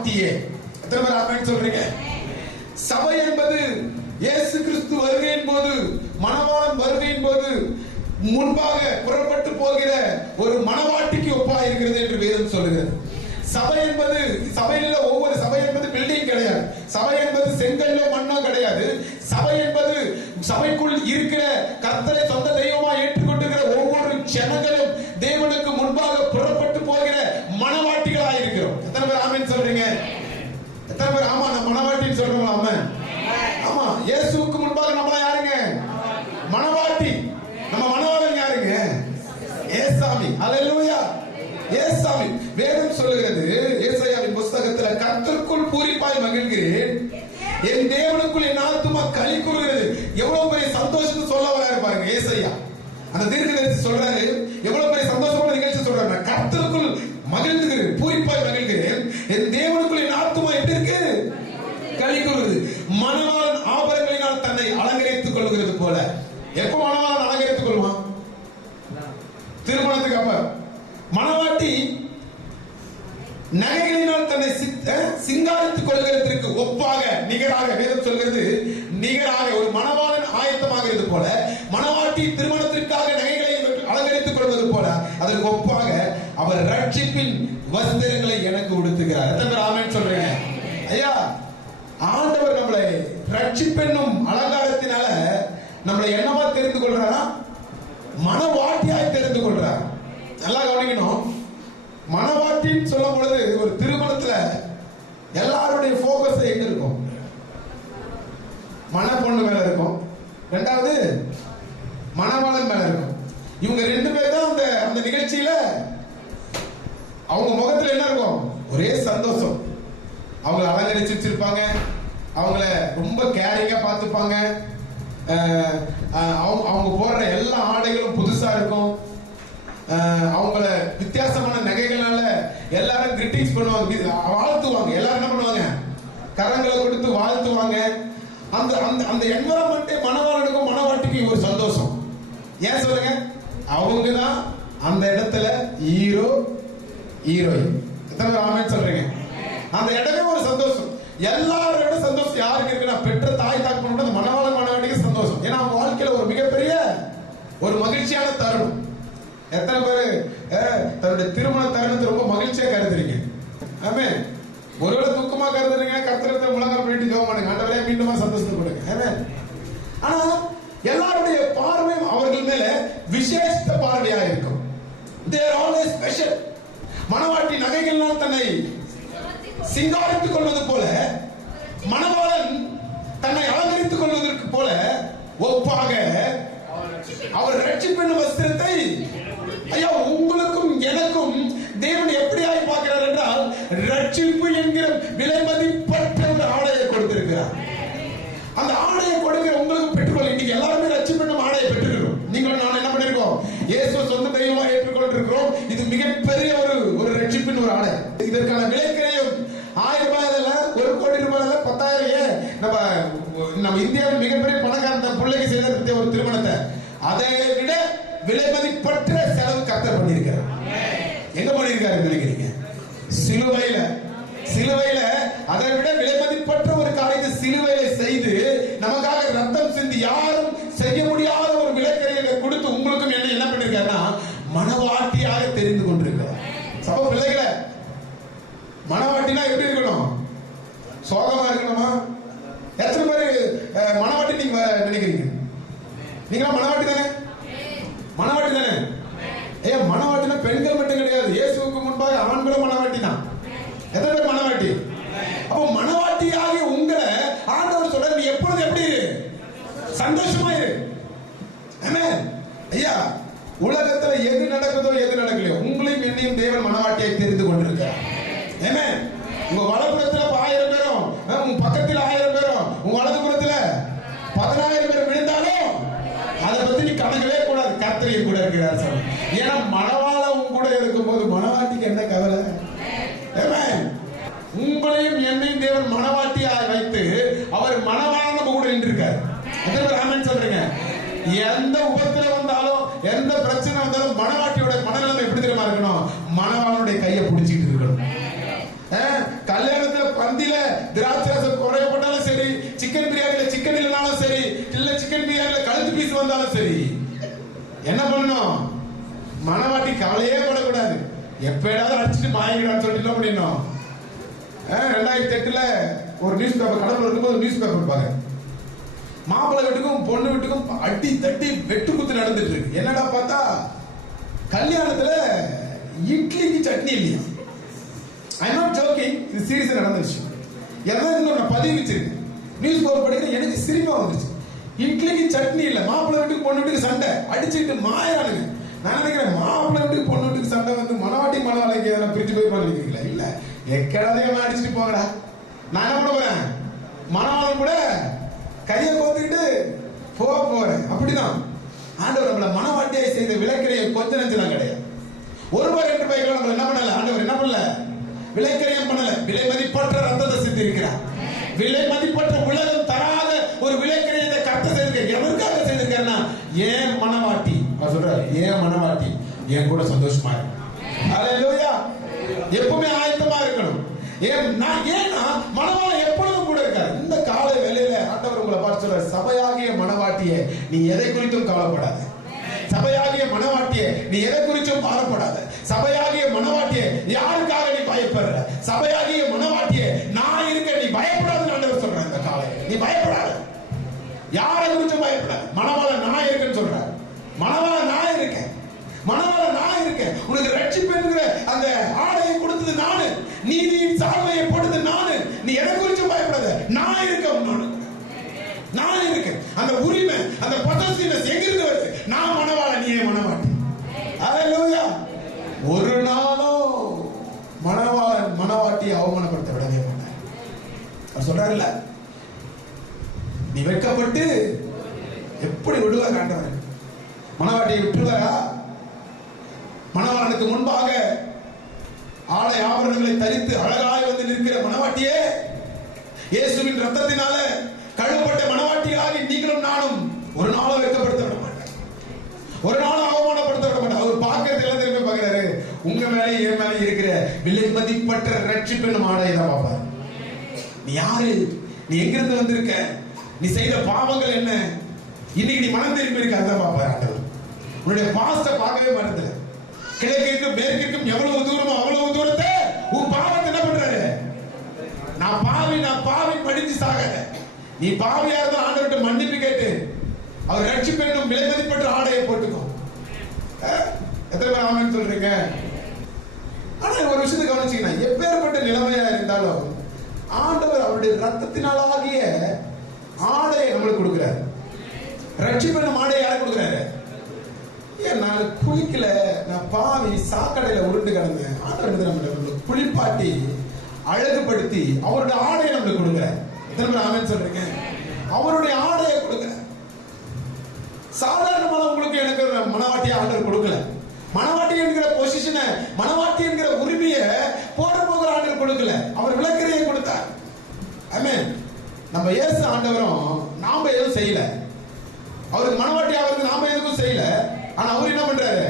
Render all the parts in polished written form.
மனவாட்டியே. எத்தனை பேர் ஆமென் சொல்றீங்க? சபை என்பது இயேசு கிறிஸ்து வருகையின் போது, மணவாளன் வருகையின் போது முன்பாக புறப்பட்டு போகிற ஒரு மணவாட்டிக்கு ஒப்பாக இருக்கிறது என்று வேதம் சொல்லுகிறது. சபை என்பது, சபையில ஒவ்வொரு சபை என்பது பில்டிங் கிடையாது. சபை என்பது செங்கல்லோ மண்ணோ கிடையாது. சபை என்பது சபைக்குள் இருக்கிற கர்த்தரை சொந்த தெய்வமா ஏற்றுக்கொண்டிருக்கிற ஒவ்வொரு ஜனங்களும் தேவனுக்கு முன்பாக புறப்பட்டு போகிற மணவாட்டிகளாக இருக்கிறோம். எத்தனை பேர் ஆமென் சொல்றீங்க? எத்தனை பேர் ஆமா நம்ம மணவாட்டின்னு சொல்றோம்? ஆமென். ஆமா, இயேசுவுக்கு முன்பாக நம்ம யாருங்க? மணவாட்டி. நம்ம மணவாளன் யாருங்க? ஏசாமி. அல்லேலூயா, ஏசாமி. வேதம் சொல்லுகிறது ஏசாயாவின் புத்தகத்தில், கர்த்தருக்குள் பூரிப்பாய் மகிழ்கிறேன், என் தேவனுக்குள் என் ஆத்துமா களி கூறுகிறது. எவ்வளவு பெரிய சந்தோஷத்தை சொல்ல வராரு பாருங்க ஏசாயா. அந்த தீர்க்கதரிசி சொல்றாரு, எவ்வளவு பெரிய சந்தோஷமான நிகழ்ச்சி சொல்றாரு. கர்த்தருக்குள் மகிழ்கிறேன், பூரிப்பாய் மகிழ்கிறேன், என் தேவனுக்குள் என் ஆத்துமா எப்படி இருக்கு? களி கூறுகிறது. மணவாளன் ஆபரணங்களினால் தன்னை அலங்கரித்துக் கொள்கிறது போல. எப்ப மணவாளன் அலங்கரித்துக் கொள்வான்? திருமணத்துக்கு அப்ப. மணவாட்டி நகைகளினால் தன்னை சிங்காரித்துக் கொள்கிறதற்கு ஒப்பாக, நிகராக, வேதம் சொல்கிறது நிகராக ஒரு மணவாளன் ஆயத்தமாகிறது போல, மணவாட்டி திருமணத்திற்காக நகைகளை அலங்கரித்துக் கொள்வது போல அதற்கு ஒப்பாக அவர் ரட்சிப்பின் வஸ்திரங்களை எனக்கு உடுத்துகிறார். எத்தனை பேர் ஆமென் சொல்றீங்க? ஐயா, ஆண்டவர் நம்மளை ரட்சிப்பென்னும் அலங்காரத்தினால நம்மளை என்னவா தெரிந்து கொள்றாரா? மணவாட்டியாய் தெரிந்து கொள்றார். நல்லா கவனிக்கணும். மணவாட்டின்னு சொல்லும் பொழுது ஒரு திருமணத்துல எல்லாருடைய போக்கஸ் எங்க இருக்கும்? மண பொண்ணு மேல இருக்கும், ரெண்டாவது மணவாளன் மேல இருக்கும். இவங்க ரெண்டு பேர் தான் அந்த நிகழ்ச்சியில அவங்க முகத்துல என்ன இருக்கும்? ஒரே சந்தோஷம். அவங்கள அலங்கரிச்சு வச்சிருப்பாங்க, அவங்கள ரொம்ப கேரிங்கா பார்த்துப்பாங்க, அவங்க போடுற எல்லா ஆடைகளும் புதுசா இருக்கும், அவங்கள வித்தியாசமான நகைகளால எல்லாரும் கிரீட்டிங்ஸ் பண்ணுவாங்க, வாழ்த்துவாங்க. எல்லாரும் என்ன பண்ணுவாங்க? கரங்களை கொடுத்து வாழ்த்துவாங்க. அந்த அந்த அந்த என்வரான்மெண்டே மணவாளனுக்கும் மணவாட்டிக்கும் ஒரு சந்தோஷம். ஏன் சொல்லுங்க? அவங்க தான் அந்த இடத்துல ஹீரோ ஹீரோயின். எத்தனை ஆமென் சொல்றீங்க? அந்த இடமே ஒரு சந்தோஷம். எல்லாரோட சந்தோஷம் யாருக்கு இருக்குன்னா, பெற்ற தாய் தாக்கு மணவாளன் மணவாட்டிக்கு சந்தோஷம். ஏன்னா அவங்க வாழ்க்கையில ஒரு மிகப்பெரிய ஒரு மகிழ்ச்சியான தருணம். எத்தனை பேரு தன்னுடைய திருமண தருணத்தை ரொம்ப மகிழ்ச்சியா கருதுறீங்க? ஆமென். ஒருவேளை துக்கமா கருதுறீங்க, கர்த்தரத்தை முழங்கால் பண்ணிட்டு ஜெபம் பண்ணுங்க, ஆண்டவரே மீண்டுமா சந்தோஷத்தை கொடுங்க. ஆமென். ஆனா எல்லாருடைய பார்வையும் அவர்கள் மேல விசேஷ பார்வையாக இருக்கும். they are always special. மணவாட்டி நகைகளால் தன்னை சிங்காரித்துக் கொள்வது போல, மணவாளன் தன்னை அலங்கரித்துக் கொள்வதற்கு போல ஒப்பாக அவர் ரட்சிப்பின் வஸ்திரத்தை, ஐயா, உங்களுக்கும் எனக்கும் தேவன் எப்படியாய் பார்க்கிறார் என்றால், ரட்சிப்பு என்கிற விலை மதிப்பற்ற ஒரு ஆடையை கொடுத்திருக்கிறார். அந்த ஆடையை கொடுக்கிற உங்களுக்கு பெற்றுக்கொள்ள. இன்னைக்கு எல்லாருமே ரட்சிப்பின் ஆடையை பெற்றுக்கிறோம். நீங்கள் நான் என்ன பண்ணிருக்கோம்? இயேசுவை சொந்த தெய்வமா ஏற்றுக்கொண்டிருக்கிறோம். இது மிகப்பெரிய ஒரு ரட்சிப்பின் ஒரு ஆடை. இதற்கான விலைக்கிரையும் 1000 ரூபாய் இல்ல, 1 கோடி ரூபாய் இல்ல, 10,000. நம்ம இந்தியாவில் மிகப்பெரிய பணக்காரன் பிள்ளைக்கு செய்த ஒரு திருமணத்தை அதை விட விலை மதிப்பற்ற செலவு கர்த்தர் பண்ணியிருக்காரு. எங்க பண்ணியிருக்காரு நினைக்கிறீங்க? சிலுவையில. சிலுவையில அதை விட விலை மதிப்பற்ற ஒரு காரியத்தை சிலுவையில செய்து நமக்காக ரத்தம் சிந்தி யாரும் செய்ய முடியாத ஒரு விலைக்கரையை கொடுத்து உங்களுக்கும் என்ன பண்ணிருக்காருன்னா, மணவாட்டியாக தெரிந்து கொண்டிருக்கிறார். சபை பிள்ளைகளை, மணவாட்டினா எப்படி இருக்கணும்? சோகமா இருக்கணுமா? எத்தனை பேர் மணவாட்டி நீங்க நினைக்கிறீங்க? நீங்களா மணவாட்டி தானே? மணவாட்டி தானே? மணவாட்டினா பெண்கள் மட்டும் கிடையாது. இயேசுவுக்கு முன்பாக ஆண்களும் மணவாட்டி தான். எத்தனை பேர் மணவாட்டி? அப்போ மணவாட்டியாகிய உங்களை ஆண்டவர் சொல்ற, நீ எப்பொழுது எப்படி சந்தோஷமா இரு. ஆமென். ஐயா, உலகத்துல எது நடக்குதோ எது நடக்கலையோ, உங்களையும் என்னையும் தேவன் மணவாட்டியை தெரிந்து கொண்டிருக்கிறார். ஆமென். உங்க வலப்புறத்துல 1000 பேரும், உங்க பக்கத்துல 1000 பேரும், உங்க வலதுபுறத்துல 10000 பேர் விழுந்தாலும் அதை பத்தி நீ கணக்கவே கூடாது. கர்த்தர் கூட இருக்கிறார். ஏன்னா மணவாளன் கூட இருக்கும்போது மணவாட்டிக்கு என்ன கவலை? ஆமென். உங்களையும் என்னையும் தேவன் மணவாட்டியாக வைத்து அவர் மணவாளன் கூட நின்றுருக்கார். ஆமென் சொல்றீங்க? எந்த உபத்திரம் வந்தாலும், எந்த பிரச்சனை வந்தாலும் மணவாட்டியோட மனநிலைமை எப்படி தெரியுமா இருக்கணும்? மணவாளனுடைய கையை பிடிச்சிட்டு இருக்கணும். கல்யாணத்துல சிக்கன் இல்லைனாலும் சரி, இல்ல சிக்கன் பிரியாணில கழுத்து பீஸ் வந்தாலும் சரி, என்ன பண்ணணும்? மனவாட்டி கவலையே படக்கூடாது. எப்படாவது அடிச்சுட்டு மாயிடான்னு சொல்லிட்டு என்ன பண்ணிடணும்? 2008 ஒரு நியூஸ் பேப்பர், கடவுள் இருக்கும்போது நியூஸ் பேப்பர் பாருங்க, மாப்பிள்ளை வீட்டுக்கும் பொண்ணு வீட்டுக்கும் அடி தட்டி வெட்டு குத்து நடந்துட்டு இருக்கு. என்னடா பார்த்தா கல்யாணத்துல இட்லிக்கு சட்னி இல்லையா. ஐ நாட் ஜோக்கிங், இது சீரியஸா நடந்த விஷயம். எல்லாம் நான் பதிவு வச்சிருக்கேன். நியூஸ் பேப்பர் படிக்கிற எனக்கு சிரிப்பா வந்துச்சு. இட்லிக்கு சட்னி இல்ல, மாப்பிள்ளை வீட்டுக்கு பொண்ணு வீட்டுக்கு சண்டை அடிச்சுட்டு மாயானுங்க. நான் நினைக்கிறேன் மாப்பிள்ளை வீட்டுக்கு பொண்ணு வீட்டுக்கு சண்டை வந்து மனவாட்டி மனவாளைக்கு எதனா பிரிச்சு போய் பண்ணிருக்கீங்களா? இல்ல, எக்கடாதையமா அடிச்சுட்டு போங்கடா. நான் என்ன பண்ண போறேன்? மனவாளன் கூட கையை கோத்துக்கிட்டு போறேன். அப்படிதான் ஆண்டவர் நம்மள மனவாட்டியை செய்த விலைக்கிறைய கொஞ்ச நெஞ்சலாம் கிடையாது. ஒருவர் 2 ரூபாய்க்கு நம்மள என்ன பண்ணல? ஆண்டவர் என்ன பண்ணல? விலைக்கிறையம் பண்ணல. விலை மதிப்பற்ற ரத்தத்தை சிந்தி இருக்கிறார். விலை மதிப்பற்ற உலகம் தராத ஒரு விலைக்கிறையத்தை கர்த்தர் செய்திருக்கார். எதற்காக செய்திருக்காருன்னா, ஏன் மனவாட்டி அவர் சொல்றாரு, ஏன் மனவாட்டி என் கூட சந்தோஷமா இருக்கு. ஹல்லேலூயா. எப்பவுமே ஆயத்தமா இருக்கணும். ஏன்னா மனவாளன் எப்பொழுதும் கூட இருக்காரு. இந்த காலை வேளையில ஆண்டவர் உங்களை பார்த்து சொல்ற, சபையாகிய மனவாட்டியே நீ எதை குறித்தும் கவலைப்படாத. சபையாகிய மனவாட்டியே நீ எதை குறித்தும் பாரப்படாத. சபையாகிய மனவாட்டியே யாருக்காக நீ பயப்படுற? சபையாகிய மனவாட்டியே நான் இருக்க, நீ பயப்படாதுன்னு ஆண்டவர் சொல்றேன். இந்த காலை நீ பயப்படாத, யாரை குறித்தும் பயப்படாத. மனவாளன் நான் இருக்கேன்னு சொல்ற. மனவாளன் நான் இருக்கேன், மனவாளன் நான் இருக்கேன். உனக்கு ரட்சிப்பு என்கிற அந்த ஆடையை கொடுத்தது நானு, நீதியின் சால்வையை போட்டது நானு. நீ எதை குறித்தும் பயப்படாத, நான் இருக்கேன். நான் இருக்கேன். அந்த உரிமை, அந்த பொசசிவ்னஸ் எங்கிருந்து வருது? நான் மனவாளன், நீ மனவாட்டி. ஹல்லேலூயா. ஒரு நாளும் மனவாளன் மனவாட்டியை அவமானப்படுத்த விடவே மாட்டார். அவர் சொல்றாருல்ல, நீ வெட்கப்பட்டு எப்படி விடுவார் ஆண்டவர்? மனவாட்டியை விட்டுருவாரா? மணவாளனுக்கு முன்பாக ஆடை ஆபரணங்களை தரித்து அழகாய் வந்து நிற்கிற மணவாட்டியே, இயேசுவின் ரத்தத்தினால கழுவப்பட்ட மணவாட்டியாகி நீங்களும் நானும் ஒரு நாளும் வெட்கப்படுத்த விட மாட்டேன், ஒரு நாளும் அவமானப்படுத்த விட மாட்டேன். அவர் பார்க்கறது எல்லாம் திரும்பி பார்க்கிறாரு, உங்க மேலே என் மேலே இருக்கிற விலை மதிப்பற்ற ரட்சிப்பின் ஆடையை தான் பார்ப்பார். நீ யாரு? நீ எங்கிருந்து வந்திருக்க? நீ செய்த பாவங்கள் என்ன? இன்னைக்கு நீ மனம் திரும்பி இருக்க, அதான் பார்ப்பார் ஆண்டவர். உன்னுடைய பாஸ்ட பார்க்கவே மாட்டேன். கிழக்கிற்கும் மேற்கிற்கும் எவ்வளவு தூரமோ அவ்வளவு தூரத்தை உன் பாவத்தை என்ன பண்றாரு? நான் பாவி படிச்சு சாகாத. நீ பாவியா இருந்தா ஆண்டவர்கிட்ட மன்னிப்பு கேட்டு அவர் ரட்சிப்பு என்னும் விலை மதிப்பற்ற ஆடையை போட்டுக்கோ. எத்தனை பேர் ஆமென் சொல்றீங்க? ஆனா ஒரு விஷயத்தை கவனிச்சீங்கன்னா, எப்பேற்பட்ட நிலைமையா இருந்தாலும் ஆண்டவர் அவருடைய ரத்தத்தினாலாகிய ஆடையை நம்மளுக்கு கொடுக்கிறார். ரட்சிப்பு என்னும் ஆடையை யாரை கொடுக்கிறாரு? நான் குளிக்கல, நான் பாவி சாக்கடையில உருண்டு கிடந்தேன். ஆண்டவர் நம்மளுக்கு குளிப்பாட்டி அழகுபடுத்தி அவருடைய ஆடையை நம்மளுக்கு கொடுக்கிறார். எத்தனை பேர் ஆமென் சொல்றீங்க? அவருடைய ஆடையை கொடுக்கிறார். சாதாரணமான உங்களுக்கு எனக்கு மனவாட்டியை ஆண்டவர் கொடுக்கல. மனவாட்டி என்கிற பொசிஷனை, மனவாட்டி என்கிற உரிமையை போட போகிற ஆண்டவர் கொடுக்கல. அவர் விளக்கறையை கொடுத்தார். ஆமென். நம்ம இயேசு ஆண்டவரும் நாம எதுவும் செய்யல, அவருக்கு மனவாட்டி அவருக்கு நாம எதுவும் செய்யல. ஆனா அவர் என்ன பண்றாரு?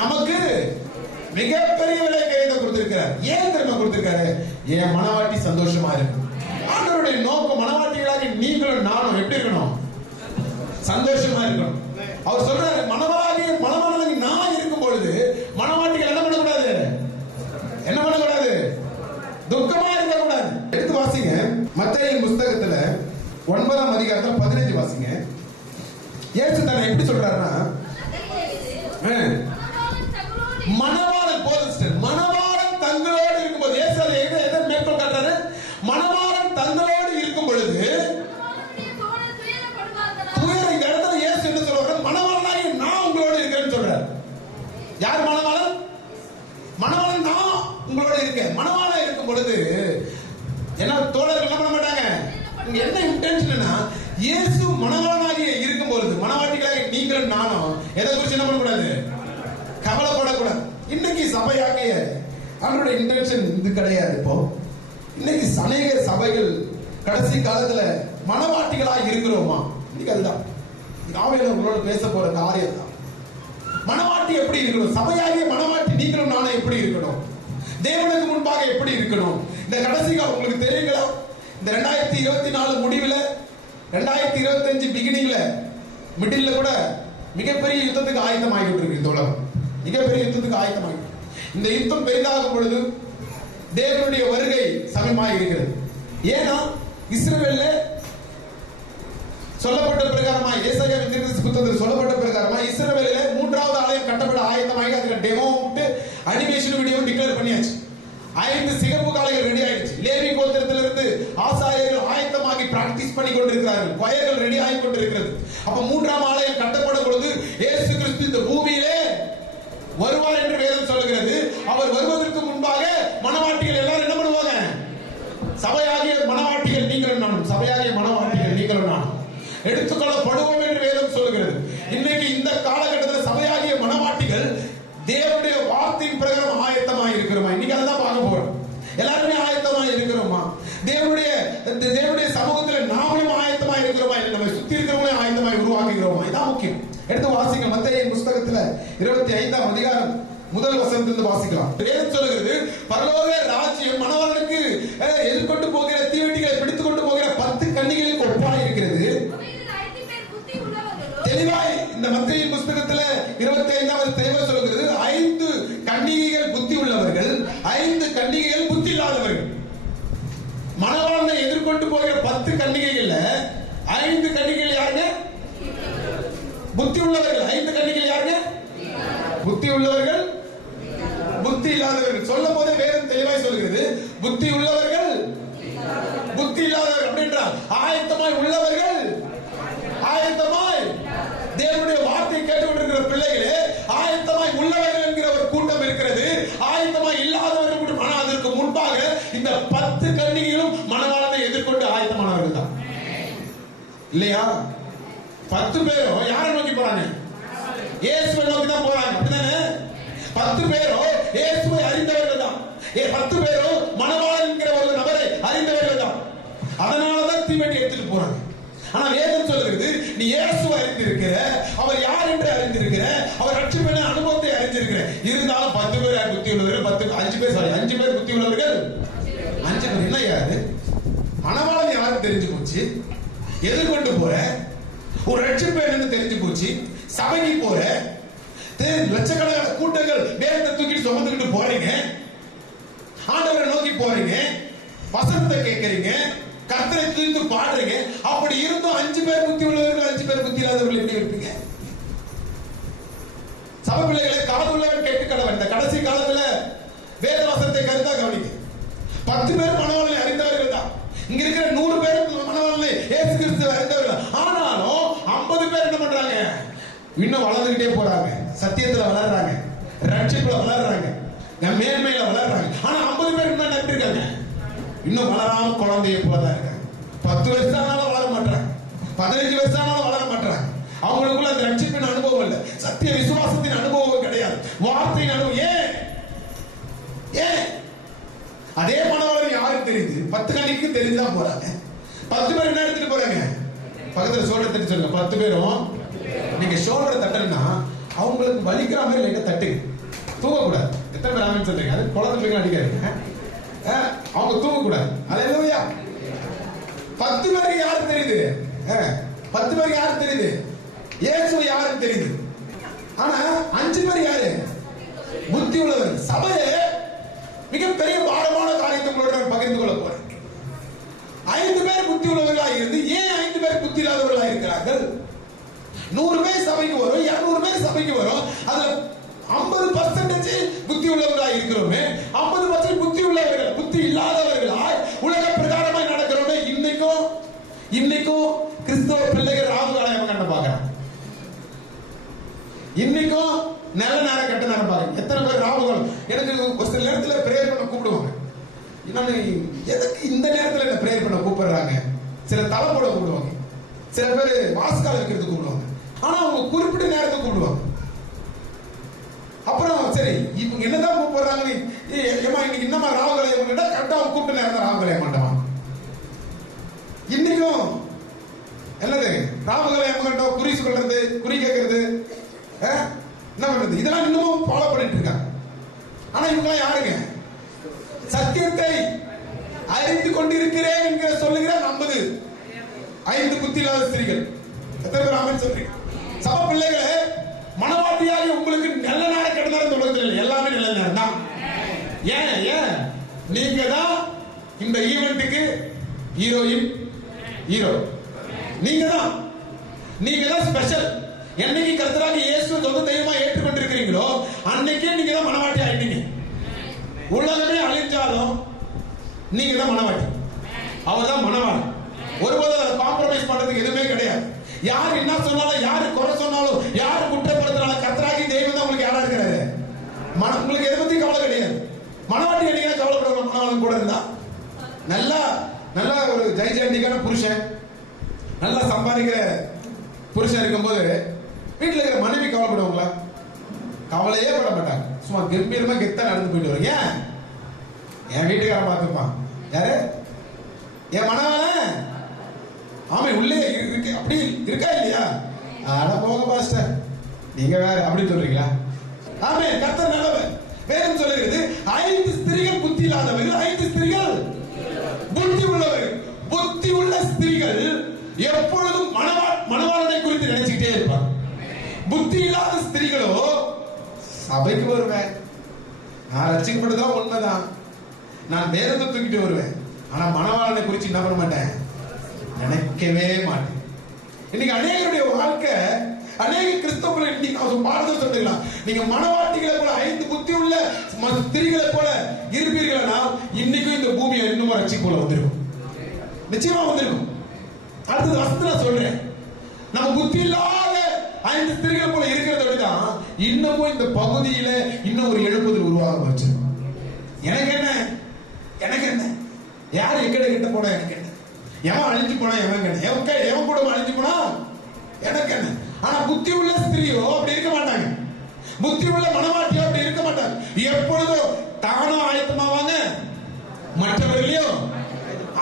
நமக்கு மிகப்பெரிய விலை கையத்தை கொடுத்திருக்கிறார். ஏன் தெரியுமா கொடுத்திருக்காரு? என் மனவாட்டி சந்தோஷமா இருக்கு. ஆண்டவருடைய நோக்கம் மனவாட்டிகளாக நீங்களும் நானும் எப்படி இருக்கணும்? சந்தோஷமா இருக்கணும். அவர் சொல்றாரு, மனவாளனாகி நான் இருக்கும் பொழுது மனவாட்டிகள் என்ன பண்ணக்கூடாது? என்ன பண்ணக்கூடாது? துக்கமா இருக்கக்கூடாது. எடுத்து வாசிங்க, மத்தேயு புத்தகத்துல 9ஆம் அதிகாரத்துல 15 வாசிங்க. இயேசு தன்னை எப்படி சொல்றாருன்னா, மணவாளன் போதஸ்டர், மணவாளன் தங்களோடு இருக்கும்போது, இயேசு எதை மேற்கொள் காட்டுறாரு? மணவாளன் தங்களோடு இருக்கும் பொழுது துயரம். இந்த இடத்துல இயேசு என்ன சொல்றாரு? மணவாளனாகி நான் உங்களோடு இருக்கிறேன்னு சொல்றாரு. யார் மணவாளன்? மணவாளன் நான் உங்களோட இருக்கேன். மணவாளன் இருக்கும் பொழுது என்ன தோழர்கள் என்ன பண்ண மாட்டாங்க? என்ன இன்டென்ஷன்னா, இயேசு மணவாளனாகி இருக்கும் பொழுது மணவாட்டிகளாக நீங்களும் நானும் எதை குறித்து என்ன பண்ணக்கூடாது? கவலைப்படக்கூடாது. இன்னைக்கு சபையாகிய அவருடைய இன்டென்ஷன் இது கிடையாது. இப்போ இன்னைக்கு அநேக சபைகள் கடைசி காலத்துல மணவாட்டிகளாக இருக்கிறோமா? இன்னைக்கு அதுதான் ஆவியானவர் உங்களோட பேச போற காரியம் தான். மணவாட்டி எப்படி இருக்கணும்? சபையாகிய மணவாட்டி நீங்களும் நானும் எப்படி இருக்கணும்? தேவனுக்கு முன்பாக எப்படி இருக்கணும்? இந்த கடைசி காலம் உங்களுக்கு தெரியுங்களா? இந்த 2024 முடிவில் 2025 பிகினிங்ல மிடில்ல கூட மிகப்பெரிய யுத்தத்துக்கு ஆயத்தமாகிட்டு இருக்கு இந்த உலகம். மிகப்பெரிய யுத்தத்துக்கு ஆயத்தமாகி இந்த யுத்தம் பெரிதாகும் பொழுது தேவனுடைய வருகை சமயமாக இருக்கிறது. ஏன்னா இஸ்ரவேல்ல சொல்லப்பட்ட பிரகாரமா, ஏசாயாவின் தீர்க்கதரிசி புத்தகத்தில் சொல்லப்பட்ட பிரகாரமா இஸ்ரவேலிலே 3வது ஆலயம் கட்டப்பட ஆயத்தமாகி அதுக்கு டெமோ விட்டு அனிமேஷன் வீடியோ டிக்ளேர் பண்ணியாச்சு. 5 சிகப்பு காளைகள் ரெடி ஆயிடுச்சு. லேவி கோத்திரத்திலிருந்து ஆசாரியர்கள் ஆயத்தமாகி பிராக்டிஸ் பண்ணி கொண்டிருக்கிறார்கள். கொயர்கள் ரெடி ஆகி கொண்டிருக்கிறது. அப்ப 3ஆம் ஆலயம் கட்டப்படும் பொழுது இயேசு கிறிஸ்து இந்த பூமியிலே வருவார் என்று வேதம் சொல்லுகிறது. அவர் வருவதற்கு முன்பாக மணவாட்டிகள் எல்லாரும் என்ன பண்ணுவாங்க? சபையாகிய மணவாட்டிகள் நீங்களும் நானும், சபையாகிய மணவாட்டிகள் நீங்களும் நானும் எடுத்துக்கொள்ளப்படுவோம் என்று வேதம் சொல்லுகிறது. இன்னைக்கு இந்த காலகட்டத்தில் சபையாகிய மணவாட்டிகள் தேவனுடைய வார்த்தையின் பிரகாரம் ஆயத்தமாக இருக்கிறோமா? இன்னைக்கு அதான் பார்க்க போறோம். எல்லாருமே ஆயத்தமாக இருக்கிறோமா? தேவனுடைய சமூகத்தில் நாமளும் ஆயத்தமாக இருக்கிறோமா? நம்ம சுத்தி இருக்கிறவங்களே ஆயத்தமாக உருவாக்குகிறோமா? இதான் முக்கியம். எடுத்து வாசிங்க. மத்தேயுவின் புத்தகத்துல 25ஆம் அதிகாரம் முதல் வசனத்திலிருந்து வாசிக்கலாம். வேதம் சொல்லுகிறது, பரலோக ராஜ்யம் மணவாளனுக்கு எதிர்கொண்டு போகிற தீவெட்டிகளை பிடித்துக் கொண்டு போகிற 10 கன்னிகைகளுக்கு ஒப்பாய் இருக்கிறது. தெளிவாய் இந்த மத்தேயுவின் புத்தகத்துல 25ஆவது தெளிவாக சொல்லுகிறது, 5 கன்னிகைகள் புத்தி உள்ளவர்கள், 5 கன்னிகைகள் புத்தி இல்லாதவர்கள். மணவாளனை எதிர்கொண்டு போகிற 10 கன்னிகைகள்ல 5 கன்னிகைகள் யாருங்க? புத்தி உள்ளவர்கள். 5 கன்னிகைகள் யாருங்க? புத்தி உள்ளவர்கள், புத்தி இல்லாதவர்கள். சொல்லும் போதே வேதம் தெளிவாய் சொல்கிறது, புத்தி உள்ளவர்கள், புத்தி இல்லாதவர்கள் அப்படின்றால் ஆயத்தமாய் உள்ளவர்கள், ஆயத்தமாய் தேவனுடைய வார்த்தை கேட்டுக்கொண்டிருக்கிற பிள்ளைகளே, ஆயத்தமாய் உள்ளவர்கள் என்கிற ஒரு கூட்டம் இருக்கிறது, ஆயத்தமாய் இல்லாதவர்கள் கூட. ஆனால் அதற்கு முன்பாக இந்த 10 கன்னிகைகளும் மணவாளனை எதிர்கொண்டு ஆயத்தமானவர்கள் தான், இல்லையா? 10 பேரும் யாரை நோக்கி போறாங்க? இயேசுவை நோக்கி தான் போறாங்க, அப்படிதானே? 10 பேரும் இயேசுவை அறிந்தவர்கள் தான். 10 பேரும் மணவாளன் என்கிற ஒரு நபரை அறிந்தவர்கள் தான். அதனாலதான் தீவெட்டி எடுத்துட்டு போறாங்க. ஆனா வேதம் சொல்லுகிறது, நீ இயேசுவை அறிந்திருக்கிற, அவர் யார் என்று அறிந்திருக்கிற, அவர் ரட்சிப்பின் அனுபவத்தை அறிந்திருக்கிற. இருந்தாலும் 10 பேர் புத்தி உள்ளவர்கள், 5 பேர் புத்தி உள்ளவர்கள். 5 பேர் என்ன யாரு? மணவாளன் யாரும் தெரிஞ்சு போச்சு, எதிர்கொண்டு போற ஒரு ரட்சிப்பு என்னன்னு தெரிஞ்சு போச்சு, சபைக்கு போற லட்சக்கணக்கான கூட்டங்கள் வேதத்தை தூக்கிட்டு சுமந்துக்கிட்டு போறீங்க, ஆண்டவரை நோக்கி போறீங்க, வசனத்தை கேட்கறீங்க, கர்த்தரை துதித்து பாடுறீங்க. அப்படி இருந்தும் 5 பேர் புத்தி உள்ளவர்கள், 5 பேர் புத்தி இல்லாதவர்கள் எப்படி இருப்பீங்க? சபை பிள்ளைகளை காதுள்ளவன் கேட்டுக்கடவன். இந்த கடைசி காலத்துல வேத வசனத்தை கருத்தா கவனிக்க. 10 பேர் மணவாளனை அறிந்தவர்கள் தான். இங்க இருக்கிற 100 பேருக்கு மணவாளனை இயேசு கிறிஸ்துவை அறிந்தவர்கள். ஆனாலும் 50 பேர் என்ன பண்றாங்க? இன்னும் வளர்ந்துகிட்டே போறாங்க, சத்தியத்துல வளர்றாங்க, ரட்சிப்புல வளர்றாங்க, மேன்மையில வளர்றாங்க. ஆனா 50 பேர் என்ன எப்படி இருக்காங்க? இன்னும் வளராம குழந்தைய போலதான் இருக்காங்க. 10 வயசானாலும் வளர மாட்டாங்க, 15 வயசானாலும் வளர மாட்டாங்க. அவங்களுக்குள்ள அந்த ரட்சிப்பின் அனுபவம் இல்ல, சத்திய விசுவாசத்தின் அனுபவம் கிடையாது, வார்த்தையின் அனுபவம். ஏன்? அதே மணவாளன் யாருக்கு தெரியுது? 10 கன்னிக்கு தெரிஞ்சுதான் போறாங்க. 10 பேர் என்ன எடுத்துட்டு போறாங்க? பக்கத்துல ஷோல்டர் தட்டி சொல்லுங்க. 10 பேரும் நீங்க ஷோல்டர் தட்டணும்னா அவங்களுக்கு வலிக்கிற மாதிரி லைட்டா தட்டுங்க, தூங்கக்கூடாது. எத்தனை பேர் ஆமென் சொல்றீங்க? அது குழந்தை போய் அடிக்காதீங்க, அவங்க தூங்கக்கூடாது. அல்லேலூயா. 10 பேருக்கு யாருக்கு தெரியுது? 10 பேருக்கு யாருக்கு தெரியுது? இயேசு யாருக்கு தெரியுது? ஆனா 5 பேர் யாரு? புத்தி உள்ளவர். சபையை மிகப்பெரிய பாடமான காரியத்தை உங்களோட பகிர்ந்து கொள்ள போறேன். 5 பேர் புத்தி உள்ளவர்களாக இருந்து ஏன் 5 பேர் புத்தி இல்லாதவர்களாக இருக்கிறார்கள்? 100 பேர் சபைக்கு வரும், 200 பேர் சபைக்கு வரும், அதுல 50% புத்தி உள்ளவர்களாக இருக்கிறோமே, 50% புத்தி உள்ளவர்கள் புத்தி இல்லாதவர்களாய் உலக பிரகாரமாய் நடக்கிறோமே. இன்னைக்கும் கிறிஸ்தவ பிள்ளைகள் ராகு காலம் கண்ட பாக்குறாங்க. இன்னைக்கும் நல்ல நேரம் கட்ட நேரம் பாருங்க. எத்தனை பேர் ராகுகள் எனக்கு ஒரு சில நேரத்துல பிரேயர் பண்ண கூப்பிடுவாங்க. நான் எதுக்கு இந்த நேரத்துல என்ன பிரேயர் பண்ண கூப்பிடுறாங்க? சில தலை போட கூப்பிடுவாங்க, சில பேர் மாஸ்கால் வைக்கிறது கூப்பிடுவாங்க. ஆனா அவங்க குறிப்பிட்ட நேரத்தை கூப்பிடுவாங்க. அப்புறம் சரி இவங்க என்னதான் கூப்பிடுறாங்க, இன்னைக்கு இன்னமா ராகுகளையம் கேட்டா கரெக்டா அவங்க கூப்பிட்ட நேரத்தை ராகுகளையம் மாட்டோம். இன்னைக்கும் என்னது ராகுகளையம் கண்டோம், குறி சொல்றது, குறி கேட்கறது, என்ன பண்றது, இதெல்லாம் இன்னமும் ஃபாலோ பண்ணிட்டு இருக்காங்க. ஆனா இவங்க யாருங்க? சத்தியத்தை அறிந்து கொண்டிருக்கிறேன் என்கிற சொல்லுகிற 50 5 புத்தி இல்லாத ஸ்திரீகள். எத்தனை பேர் ஆமென் சொல்றீங்க? சபை பிள்ளைகளே, மனவாட்டியாக உங்களுக்கு நல்ல நேரம் கெட்ட நேரம் உலகத்தில் எல்லாமே நல்ல நேரம் தான். ஏன் நீங்க தான் இந்த ஈவென்ட்டுக்கு ஹீரோயின், ஹீரோ நீங்க தான் ஸ்பெஷல். என்னைக்கு கர்த்தராகிய இயேசு சொந்த தெய்வமா ஏற்றுக்கொண்டிருக்கிறீங்களோ அன்னைக்கே நீங்க தான் மனவாட்டி ஆயிட்டீங்க. உலகமே அழிஞ்சாலும் நீங்க தான் மனவாட்டி, அவர் தான் மனவாளி. ஒருபோதும் அதை காம்ப்ரமைஸ் பண்றதுக்கு எதுவுமே கிடையாது. யார் என்ன சொன்னாலும், யாரு குறை சொன்னாலும், யாரு குற்றப்படுத்தினாலும் கர்த்தராகிய தெய்வம் தான் உங்களுக்கு யாரா இருக்கிறாரு. உங்களுக்கு எதை பத்தி கவலை கிடையாது. மனவாட்டி அடிக்க கவலைப்படுற மனவாளன் கூட இருந்தா நல்லா ஒரு ஜெய்ஜாண்டிக்கான புருஷன், நல்லா சம்பாதிக்கிற புருஷன் இருக்கும்போது வீட்டில் இருக்கிற மனைவி கவலைப்படுவாங்களா? கவலையே பட மாட்டாங்க. சும்மா கம்பீரமா கெத்தா நடந்து போயிட்டு வருங்க. என் வீட்டுக்காரன் பார்த்துப்பான். யாரு? என் மனவன். ஆமா, உள்ளே இருக்கு. அப்படி இருக்கா இல்லையா? அட போக பாஸ்டர், நீங்க வேற அப்படி சொல்றீங்களா? ஆமே, கர்த்தர் நல்லவர். வேதம் சொல்லுகிறது 5 ஸ்திரீகள் புத்தி இல்லாதவர்கள், 5 ஸ்திரீகள் புத்தி உள்ளவர்கள். புத்தி உள்ள ஸ்திரீகள் எப்பொழுதும் மணவாளனை குறித்து நினைச்சுக்கிட்டே இருப்பார். புத்தி இல்லாத ஸ்திரீகளோ சபைக்கு வருவேன், நான் ரட்சிக்கப்பட்டதெல்லாம் உண்மைதான், நான் வேதத்தை தூக்கிட்டு வருவேன், ஆனா மணவாளனை குறித்து என்ன பண்ண மாட்டேன், நினைக்கவே மாட்டேன். இன்னைக்கு அநேகருடைய வாழ்க்கை, அநேக கிறிஸ்தவர்கள் இன்னைக்கு பாடத்தில் சொல்லிடலாம், நீங்க மனவாட்டிகளை போல 5 புத்தி உள்ள ஸ்திரீகளை போல இருப்பீர்களா, இன்னைக்கும் இந்த பூமியை இன்னும் ரட்சிப்பு போல வந்திருக்கும், நிச்சயமா வந்திருக்கும். அடுத்தது வசனத்துல சொல்றேன், நம்ம புத்தி இல்லாத 5 ஸ்திரீகள் போல இருக்கிறத விடதான் இன்னமும் இந்த பகுதியில இன்னும் ஒரு எழுப்புதல் உருவாக வச்சிருக்கோம். எனக்கு என்ன யார் எக்கட கிட்ட போனா எனக்கு என்ன, எவன் அழிஞ்சு போனா எவன் என்ன, எவன் கூட அழிஞ்சு போனா எனக்கு என்ன. ஆனா புத்தி உள்ள ஸ்திரீயோ அப்படி இருக்க மாட்டாங்க, புத்தி உள்ள மனவாட்டியோ அப்படி இருக்க மாட்டாங்க. எப்பொழுதும் தானும் ஆயத்தமாவாங்க, மற்றவர்களையும்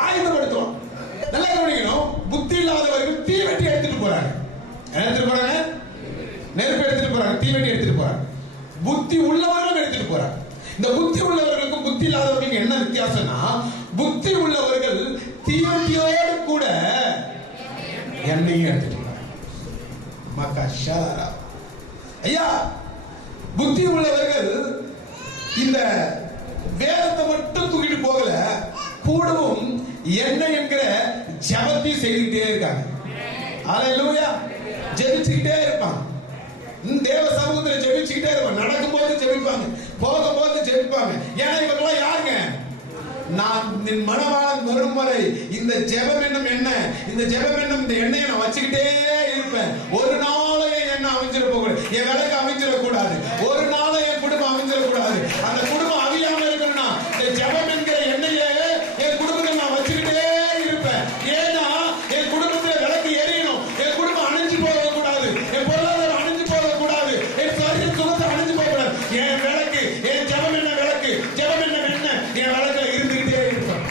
ஆயத்தப்படுத்துவோம். நல்லா கவனிக்கணும், புத்தி இல்லாதவர்கள் தீவெட்டி எடுத்துட்டு போறாங்க. எடுத்துட்டு போறாங்க, நெருப்பு எடுத்துட்டு போறாங்க, தீவெட்டி எடுத்துட்டு போறாங்க. புத்தி உள்ளவர்களும் எடுத்துட்டு போறாங்க. இந்த புத்தி உள்ளவர்களுக்கும் புத்தி இல்லாதவர்களுக்கும் என்ன வித்தியாசம்னா, புத்தி உள்ளவர்கள் தீவெட்டியோடு கூட எண்ணெயும் எடுத்துட்டு போறாங்க. ஐயா, புத்தி உள்ளவர்கள் இந்த வேதத்தை மட்டும் தூக்கிட்டு போகல, கூடவும் என்ன என்கிற ஜெபத்தையும் செய்துட்டே இருக்காங்க. அல்லேலூயா, ஜெபிச்சுக்கிட்டே இருப்பாங்க. தேவ சமூகத்தில் ஜெபிச்சுக்கிட்டே இருப்பாங்க. நடக்கும்போது ஜெபிப்பாங்க, போகும்போது ஜெபிப்பாங்க. ஏன்னா இவங்கெல்லாம் யாருங்க? நான் மணவாளன் வரும் வரை இந்த ஜெபம் என்னும் எண்ணெய், இந்த ஜெபம் என்னும் இந்த எண்ணெயை நான் வச்சுக்கிட்டே இருப்பேன். ஒரு நாளும் என் எண்ணெய் அமைஞ்சிட போகக்கூடாது, என் விளக்கு அமைஞ்சிடக்கூடாது, ஒரு நாளும் என் குடும்பம் அமைஞ்சிடக்கூடாது. அந்த குடும்பம் அழியாம இருக்கணும்னா இந்த ஜெபம் என்கிற எண்ணெயை என் குடும்பத்தை நான் வச்சுக்கிட்டே இருப்பேன். ஏன்னா என் குடும்பத்தில் விளக்கு எரியணும், என் குடும்பம் அணைஞ்சு போகக்கூடாது, என் பொருளாதாரம் அணைஞ்சு போகக்கூடாது, என் சரீர சுகத்தை அணைஞ்சு போகக்கூடாது. என் விளக்கு, என் ஜெபம் என்ன விளக்கு, ஜெபம் என்ன எண்ணெய், என் விளக்குல இருந்துகிட்டே இருப்பேன்.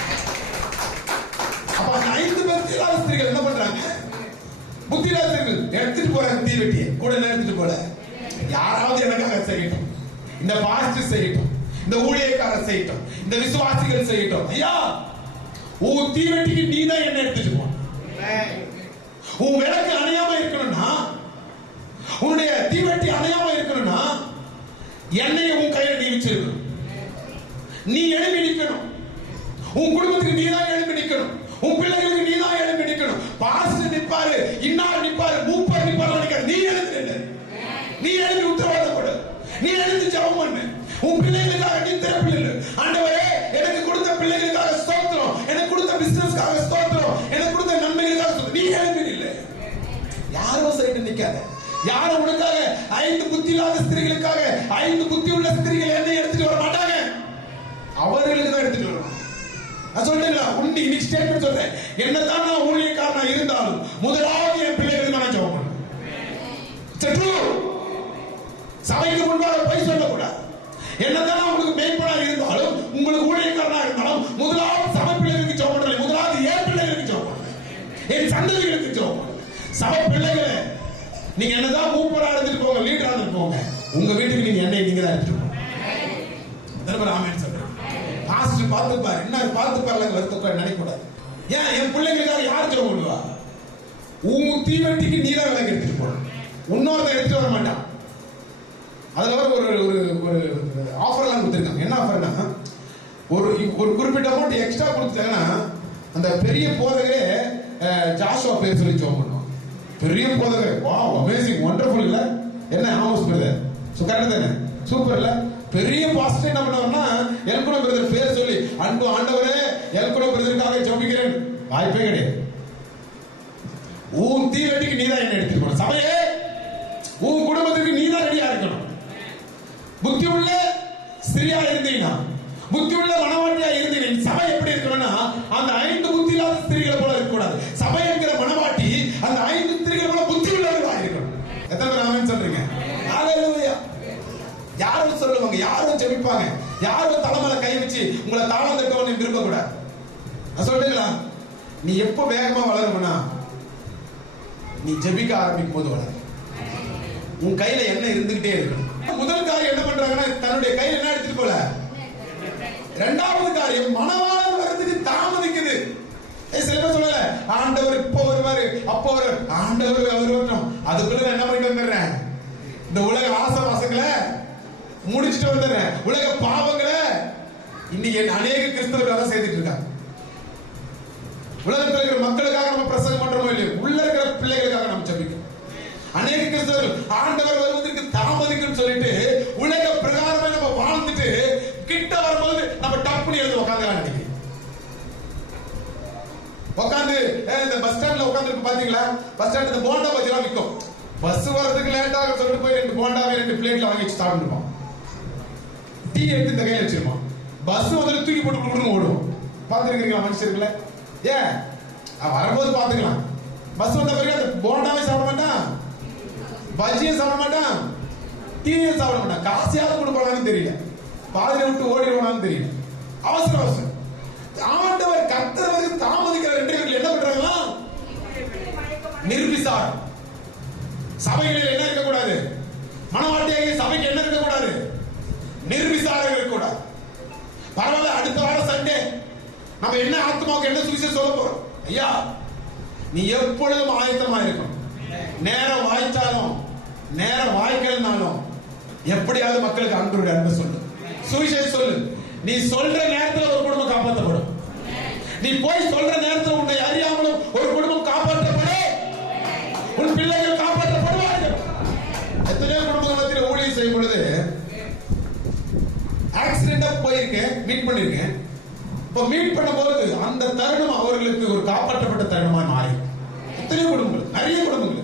அப்ப அந்த 5 புத்தியில்லாத ஸ்திரீகள் என்ன பண்றாங்க? புத்தியில்லாத ஸ்திரீகள் எடுத்துட்டு போறாங்க தீவெட்டியை, கூட எடுத்துட்டு போல. யாராவது எனக்காக செய்யட்டும், இந்த பாஸ்டர் செய்யட்டும், இந்த ஊழியக்காரர் செய்யட்டும், இந்த விசுவாசிகள் செய்யட்டும். ஐயா, உன் தீவெட்டிக்கு நீ தான் என்ன எடுத்துட்டு போ. உன் விளக்கு அணையாம இருக்கணும்னா, உன்னுடைய தீவெட்டி அணையாம இருக்கணும்னா எண்ணெயை உன் கையில நீ வச்சிருக்கணும். நீ எழுப்பி நிற்கணும். உன் குடும்பத்துக்கு நீ தான் எழுப்பி நிற்கணும். உன் பிள்ளைகளுக்கு நீ தான் எழுப்பி நிற்கணும். பாஸ்டர் நிற்பாரு, இன்னார் நிற்பாரு, மூப்பர் நிற்பாரு நினைக்காது. நீ எழுந்து நில்லு, நீ எழுப்பி உத்தரவாதம் கொடு, நீ எழுந்து ஜெபம் பண்ணு. உன் பிள்ளைகளுக்காக நீ திறப்பு நில்லு. ஆண்டவரே, எனக்கு கொடுத்த பிள்ளைகளுக்காக ஸ்தோத்திரம், எனக்கு கொடுத்த பிசினஸ்க்காக ஸ்தோத்திரம், எனக்கு கொடுத்த நன்மைகளுக்காக ஸ்தோத்திரம். நீ எழுப்பி நில்லு. யாரும் சைடு நிக்காத. யாரும் உனக்காக 5 புத்தி இல்லாத ஸ்திரீகளுக்காக 5 புத்தி உள்ள ஸ்திரீகள் என்ன எடுத்துட்டு வர மாட்டாங்க, அவர்களுக்கு தான் எடுத்துட்டு வரணும். நான் சொல்றேங்களா, உண்மை இன்னைக்கு ஸ்டேட்மெண்ட் சொல்றேன். என்னதான் நான் ஊழியக்காரனா இருந்தாலும் முதலாவது என் பிள்ளைகளுக்கு நான் ஜெபம் பண்ணுவேன். சபைக்கு முன்பாக போய் சொல்லக்கூடாது. என்னதான் நான் உங்களுக்கு மேய்ப்பனா இருந்தாலும், உங்களுக்கு ஊழியக்காரனா இருந்தாலும், முதலாவது சபை பிள்ளைகளுக்கு ஜெபம் பண்ணுவேன். முதலாவது என் பிள்ளைகளுக்கு ஜெபம் பண்ணுவேன், என் சந்ததிகளுக்கு ஜெபம் பண்ணுவேன். சபை பிள்ளைகளை நீங்க என்னதான் மூப்பரா எடுத்துட்டு போங்க, லீடரா எடுத்துட்டு போங்க, உங்க வீட்டுக்கு நீங்க எண்ணெய் நீங்க தான் எடுத்துட்டு போங்க. ஆமென் சொல்றேன். பாஸ்டர் பார்த்து பாரு, என்ன பார்த்து பாருங்க, வருத்தப்பட நினைக்க கூடாது. ஏன் என் பிள்ளைங்களுக்காக யார் ஜெபம் பண்ணுவா? உன் தீவெட்டிக்கு நீ தான் விலங்கு எடுத்துட்டு போகணும், இன்னொருத்த எடுத்துட்டு வர மாட்டான். அதுல ஒரு ஒரு ஒரு ஆஃபர் எல்லாம் கொடுத்துருக்காங்க. என்ன ஆஃபர்னா, ஒரு ஒரு குறிப்பிட்ட அமௌண்ட் எக்ஸ்ட்ரா கொடுத்துட்டாங்கன்னா அந்த பெரிய போதகரே ஜாஷுவா பேர் சொல்லி ஜோம் பண்ணுவோம். பெரிய போதகர், வாவ் அமேசிங் வண்டர்ஃபுல் இல்ல, என்ன ஆமோஸ் பிரதர் கரெக்ட் தானே, சூப்பர் இல்ல. பெரிய பாஸ்டர் என்ன பண்ணுவார்னா எல்குனா பிரதர் பேர் சொல்லி, அன்பு ஆண்டவரே எல்குனா பிரதருக்காக ஜெபிக்கிறேன். வாய்ப்பே கிடையாது. உன் தீவெட்டிக்கு நீதான் என்ன எடுத்துட்டு போகணும். சபையே உன் குடும்பத்துக்கு நீதான் ரெடியா இருக்கணும். புத்தி உள்ள ஸ்திரியா இருந்தீங்கன்னா, புத்தி உள்ள மனவாட்டியா இருந்தீங்க, சபை எப்படி இருக்கணும்னா அந்த 5 புத்தி இல்லாத ஸ்திரீகளை போல இருக்கக்கூடாது. சபை என்கிற மனவாட்டி அந்த 5 ஸ்திரீகளை போல புத்தி உள்ளவர்களா இருக்கணும். எத்தனை பேர் ஆமென் சொல்றீங்க? ஹalleluya. யாரும் சொல்லுவாங்க, யாரும் ஜெபிப்பாங்க, யாரும் தலைமையில கை வச்சு உங்களை தாளம் தட்டவன்னு விரும்ப கூடாது. நான் சொல்றீங்களா, நீ எப்ப வேகமா வளருவனா நீ ஜெபிக்க ஆரம்பிக்கும் போது வளரும். உன் கையில என்ன இருந்துகிட்டே இருக்கணும். முதல் காரியம் என்ன பண்றாங்கன்னா தன்னுடைய கையில என்ன எடுத்துட்டு போல. இரண்டாவது காரியம் மணவாளன் வரதுக்கு தாமதிக்குது. சில பேர் சொல்லல, ஆண்டவர் இப்போ வருவாரு அப்போ வருவார், ஆண்டவர் அவர் வரட்டும் அதுக்குள்ள என்ன பண்ணிட்டு வந்துடுறேன், இந்த உலக ஆசை பாசங்களை முடிச்சுட்டு வந்துடுறேன், உலக பாவங்களை. இன்னைக்கு அநேக கிறிஸ்தவர்கள் தான் செய்துட்டு இருக்காங்க. உலகத்தில் இருக்கிற மக்களுக்காக நம்ம பிரசங்கம் பண்றோமோ இல்லையோ, உள்ள இருக்கிற பிள்ளைகளுக்காக நம்ம ஜெபிக்கணும். அநேக கிறிஸ்தவர்கள் ஆண்டவர் வருவதற்கு தாமதிக்கும் சொல்லிட்டு உலக பிரகாரமே நம்ம வாழ்ந்துட்டு கிட்ட வரும்போது நம்ம டப்புனி எழுந்து உட்காந்துலாம் நினைக்கிறேன். உட்காந்து இந்த பஸ் ஸ்டாண்ட்ல உட்காந்துருக்கு பாத்தீங்களா, பஸ் ஸ்டாண்ட் இந்த போண்டா பஜ்ஜி எல்லாம் விற்கும். பஸ் வரதுக்கு லேட் ஆக சொல்லிட்டு போய் 2 போண்டாவே 2 பிளேட்ல வாங்கி வச்சு சாப்பிட்டுருப்போம். டீ எடுத்து இந்த கையில வச்சிருப்போம். பஸ் வந்து தூக்கி போட்டு ஓடுவோம். பாத்துருக்கீங்களா மனுஷர்களை? ஏன் வரும்போது பாத்துக்கலாம். பஸ் வந்த பிறகு அந்த போண்டாவே சாப்பிட மாட்டான், பஜ்ஜியை சாப்பிட மாட்டான், டீயை சாப்பிட மாட்டான். காசையாவது கொடுப்பானு தெரியல, பாதியில விட்டு ஓடிடுவானு தெரியல. அவசர அவசரம் ஆண்டவர் கர்த்தர் தாமதிக்கிற 2 பேர்கள் என்ன பண்றாங்களா, நிர்விசாரம். சபைகளில் என்ன இருக்கக்கூடாது, மனவாட்டியாகிய சபைக்கு என்ன இருக்கக்கூடாது, நிர்விசாரம் இருக்கக்கூடாது. பரவாயில்ல, அடுத்த வாரம் சண்டே நம்ம என்ன ஆத்மாவுக்கு என்ன சுவிசேஷம் சொல்ல போறோம். ஐயா நீ எப்பொழுதும் ஆயத்தமா இருக்கணும். நேரம் வாய்ச்சாலும் நேரம் வாய்க்கலனாலும் எப்படியாவது மக்களுக்கு அன்புடைய அன்பு சொல்லு, சுவிசேஷம் சொல்லு. நீ சொல்ற நேரத்தில் ஒரு குடும்பம் காப்பாற்றப்படும். நீ போய் சொல்ற நேரத்தில் உன்னை அறியாமலும் ஒரு குடும்பம் காப்பாற்றப்படும். உன் பிள்ளைகள் காப்பாற்றப்படுவார்கள். எத்தனையோ குடும்பங்கள் மத்தியில் ஊழியம் செய்யும் பொழுது ஆக்சிடென்டா போயிருக்கேன், மீட் பண்ணிருக்கேன். இப்ப மீட் பண்ணும்போது அந்த தருணம் அவர்களுக்கு ஒரு காப்பாற்றப்பட்ட தருணமாய் மாறி எத்தனையோ குடும்பங்கள், நிறைய குடும்பங்கள்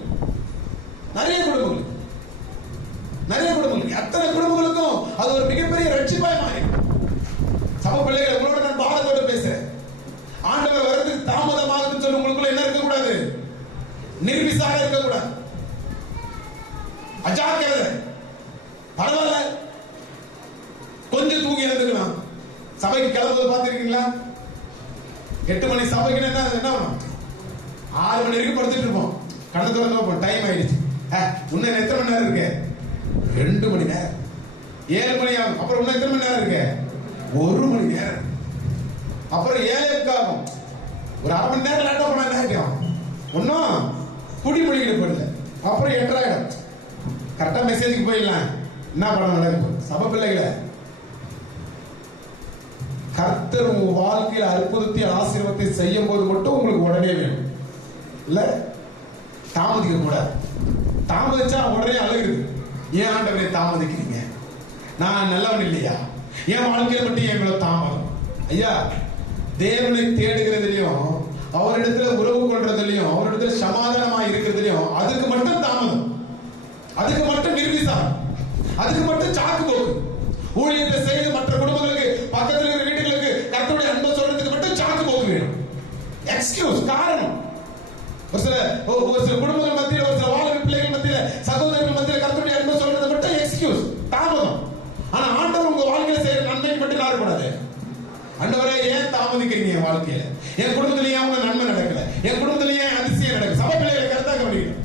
அத்தனை குடும்பங்களுக்கும் அது ஒரு மிகப்பெரிய ரட்சிப்பாய் மாறி. சபை பிள்ளைகள் உங்களோட நான் பாரத்தோடு பேசுறேன். ஆண்டவர் வரதுக்கு தாமதமாகுதுன்னு சொல்லி உங்களுக்குள்ள என்ன இருக்கக்கூடாது, நிர்விசாரம் இருக்கக்கூடாது, அஜாக்கிரதை. பரவாயில்ல, கொஞ்சம் தூங்கி எழுந்துக்கலாம். சபைக்கு கிளம்புவது பார்த்திருக்கீங்களா? 8 மணி சபைக்கு என்ன 6 மணி வரைக்கும் படுத்துட்டு இருப்போம். கடந்து திறந்து டைம் ஆயிடுச்சு. இன்னும் எத்தனை மணி நேரம் இருக்கு? 2 மணி நேரம். 7 மணி ஆகும். அப்புறம் இன்னும் எத்தனை மணி நேரம் இருக்கு? 1 மணி நேரம். அப்புறம் 7 ஆகும். ஒரு 1/2 மணி நேரம் லேட்டா போனா என்ன ஆகும்? ஒன்னும் குடி மொழிகிட்டு போயிடல. அப்புறம் 8 ஆயிடும். கரெக்டா மெசேஜுக்கு போயிடலாம். என்ன பண்ண நடக்கும்? சபை பிள்ளைகளை, கர்த்தர் உங்க வாழ்க்கையில் அற்புதத்தை ஆசீர்வாதத்தை செய்யும் போது மட்டும் உங்களுக்கு உடனே வேணும். இல்ல தாமதிக்க கூடாது. தாமதிச்சா உடனே அழுகுது. ஏன் ஆண்டவரை தாமதிக்கிறீங்க? நான் நல்லவன் இல்லையா? என் வாழ்க்கையில மட்டும் எவ்வளவு தாமதம்? ஐயா, தேவனை தேடுகிறதுலயும் அவரிடத்துல உறவு கொள்றதுலயும் அவரிடத்துல சமாதானமா இருக்கிறதுலயும் அதுக்கு மட்டும் தாமதம், அதுக்கு மட்டும் நிர்விசாரம், அதுக்கு மட்டும் சாக்கு போக்கு. ஊழியத்தை செய்து மற்ற குடும்பங்களுக்கு, பக்கத்தில் இருக்கிற வீடுகளுக்கு கர்த்தருடைய அன்பை சொல்றதுக்கு மட்டும் சாக்கு போக்கு வேணும், எக்ஸ்கியூஸ், காரணம். ஒரு சில குடும்பங்கள் மத்தியில், ஒரு சில வாலிப பிள்ளைகள் மத்தியில், சகோதரர்கள் மத்தியில் கர்த்தருடைய அன்பை சொல்றது மட்டும் எக்ஸ்கியூஸ், தாமதம். ஆனா ஆண்டவர் உங்க வாழ்க்கையில செய்யற நன்மைக்கு மட்டும் நாடக்கூடாது. ஆண்டவரே ஏன் தாமதிக்கிறீங்க? என் வாழ்க்கையில, என் குடும்பத்திலேயே அவங்க நன்மை நடக்கல, என் குடும்பத்திலேயே அதிசயம் நடக்கும். சபை பிள்ளைகளை கருத்தாக முடியும்.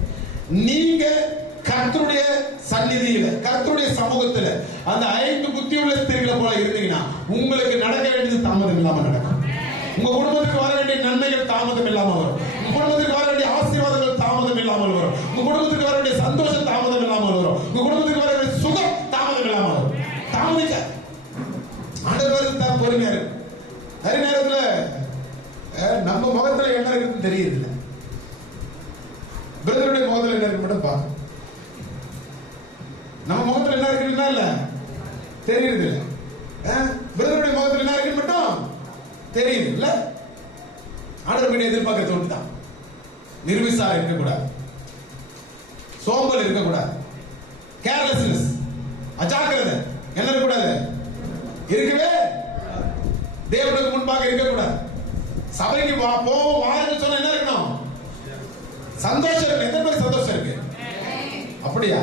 நீங்க கர்த்தருடைய சந்நிதியில, கர்த்தருடைய சமூகத்துல அந்த 5 புத்தியுள்ள ஸ்திரீகளை போல இருந்தீங்கன்னா உங்களுக்கு நடக்க வேண்டியது தாமதம் இல்லாம நடக்கும். உங்க குடும்பத்துக்கு வர வேண்டிய நன்மைகள் தாமதம் இல்லாம வரும். உங்க குடும்பத்துக்கு வர வேண்டிய ஆசீர்வாதங்கள் தாமதம் இல்லாமல் வரும். உங்க குடும்பத்துக்கு வர வேண்டிய சந்தோஷம் தாமதம் இல்லாமல் வரும். உங்க குடும்பத்துக்கு வர வேண்டிய சுகம் தாமதம் இல்லாமல் வரும். தாமதிக்க ஆண்டவர் பொறுமையா இருக்கு. நிறைய நேரத்துல நம்ம முகத்துல என்ன இருக்குன்னு தெரியுது இல்லை. பிரதருடைய முகத்துல என்ன இருக்கு மட்டும் பாருங்க. நம்ம முகத்துல என்ன இருக்குன்னா இல்ல தெரியுது இல்ல. பிரதருடைய முகத்துல என்ன இருக்குன்னு மட்டும் தெரியுது இல்ல. ஆண்டவர்கிட்ட எதிர்பார்க்க தோணுதான். நிர்விசாரம் இருக்கக்கூடாது, சோம்பல் இருக்கக்கூடாது, கேர்லெஸ்னஸ் அஜாக்கிரதை என்ன இருக்கக்கூடாது, இருக்கவே தேவனுக்கு முன்பாக இருக்கக்கூடாது. சபைக்கு போவோம் வாருன்னு சொன்னா என்ன இருக்கணும், சந்தோஷம் இருக்கு. எத்தனை பேர் சந்தோஷம் இருக்கு? அப்படியா?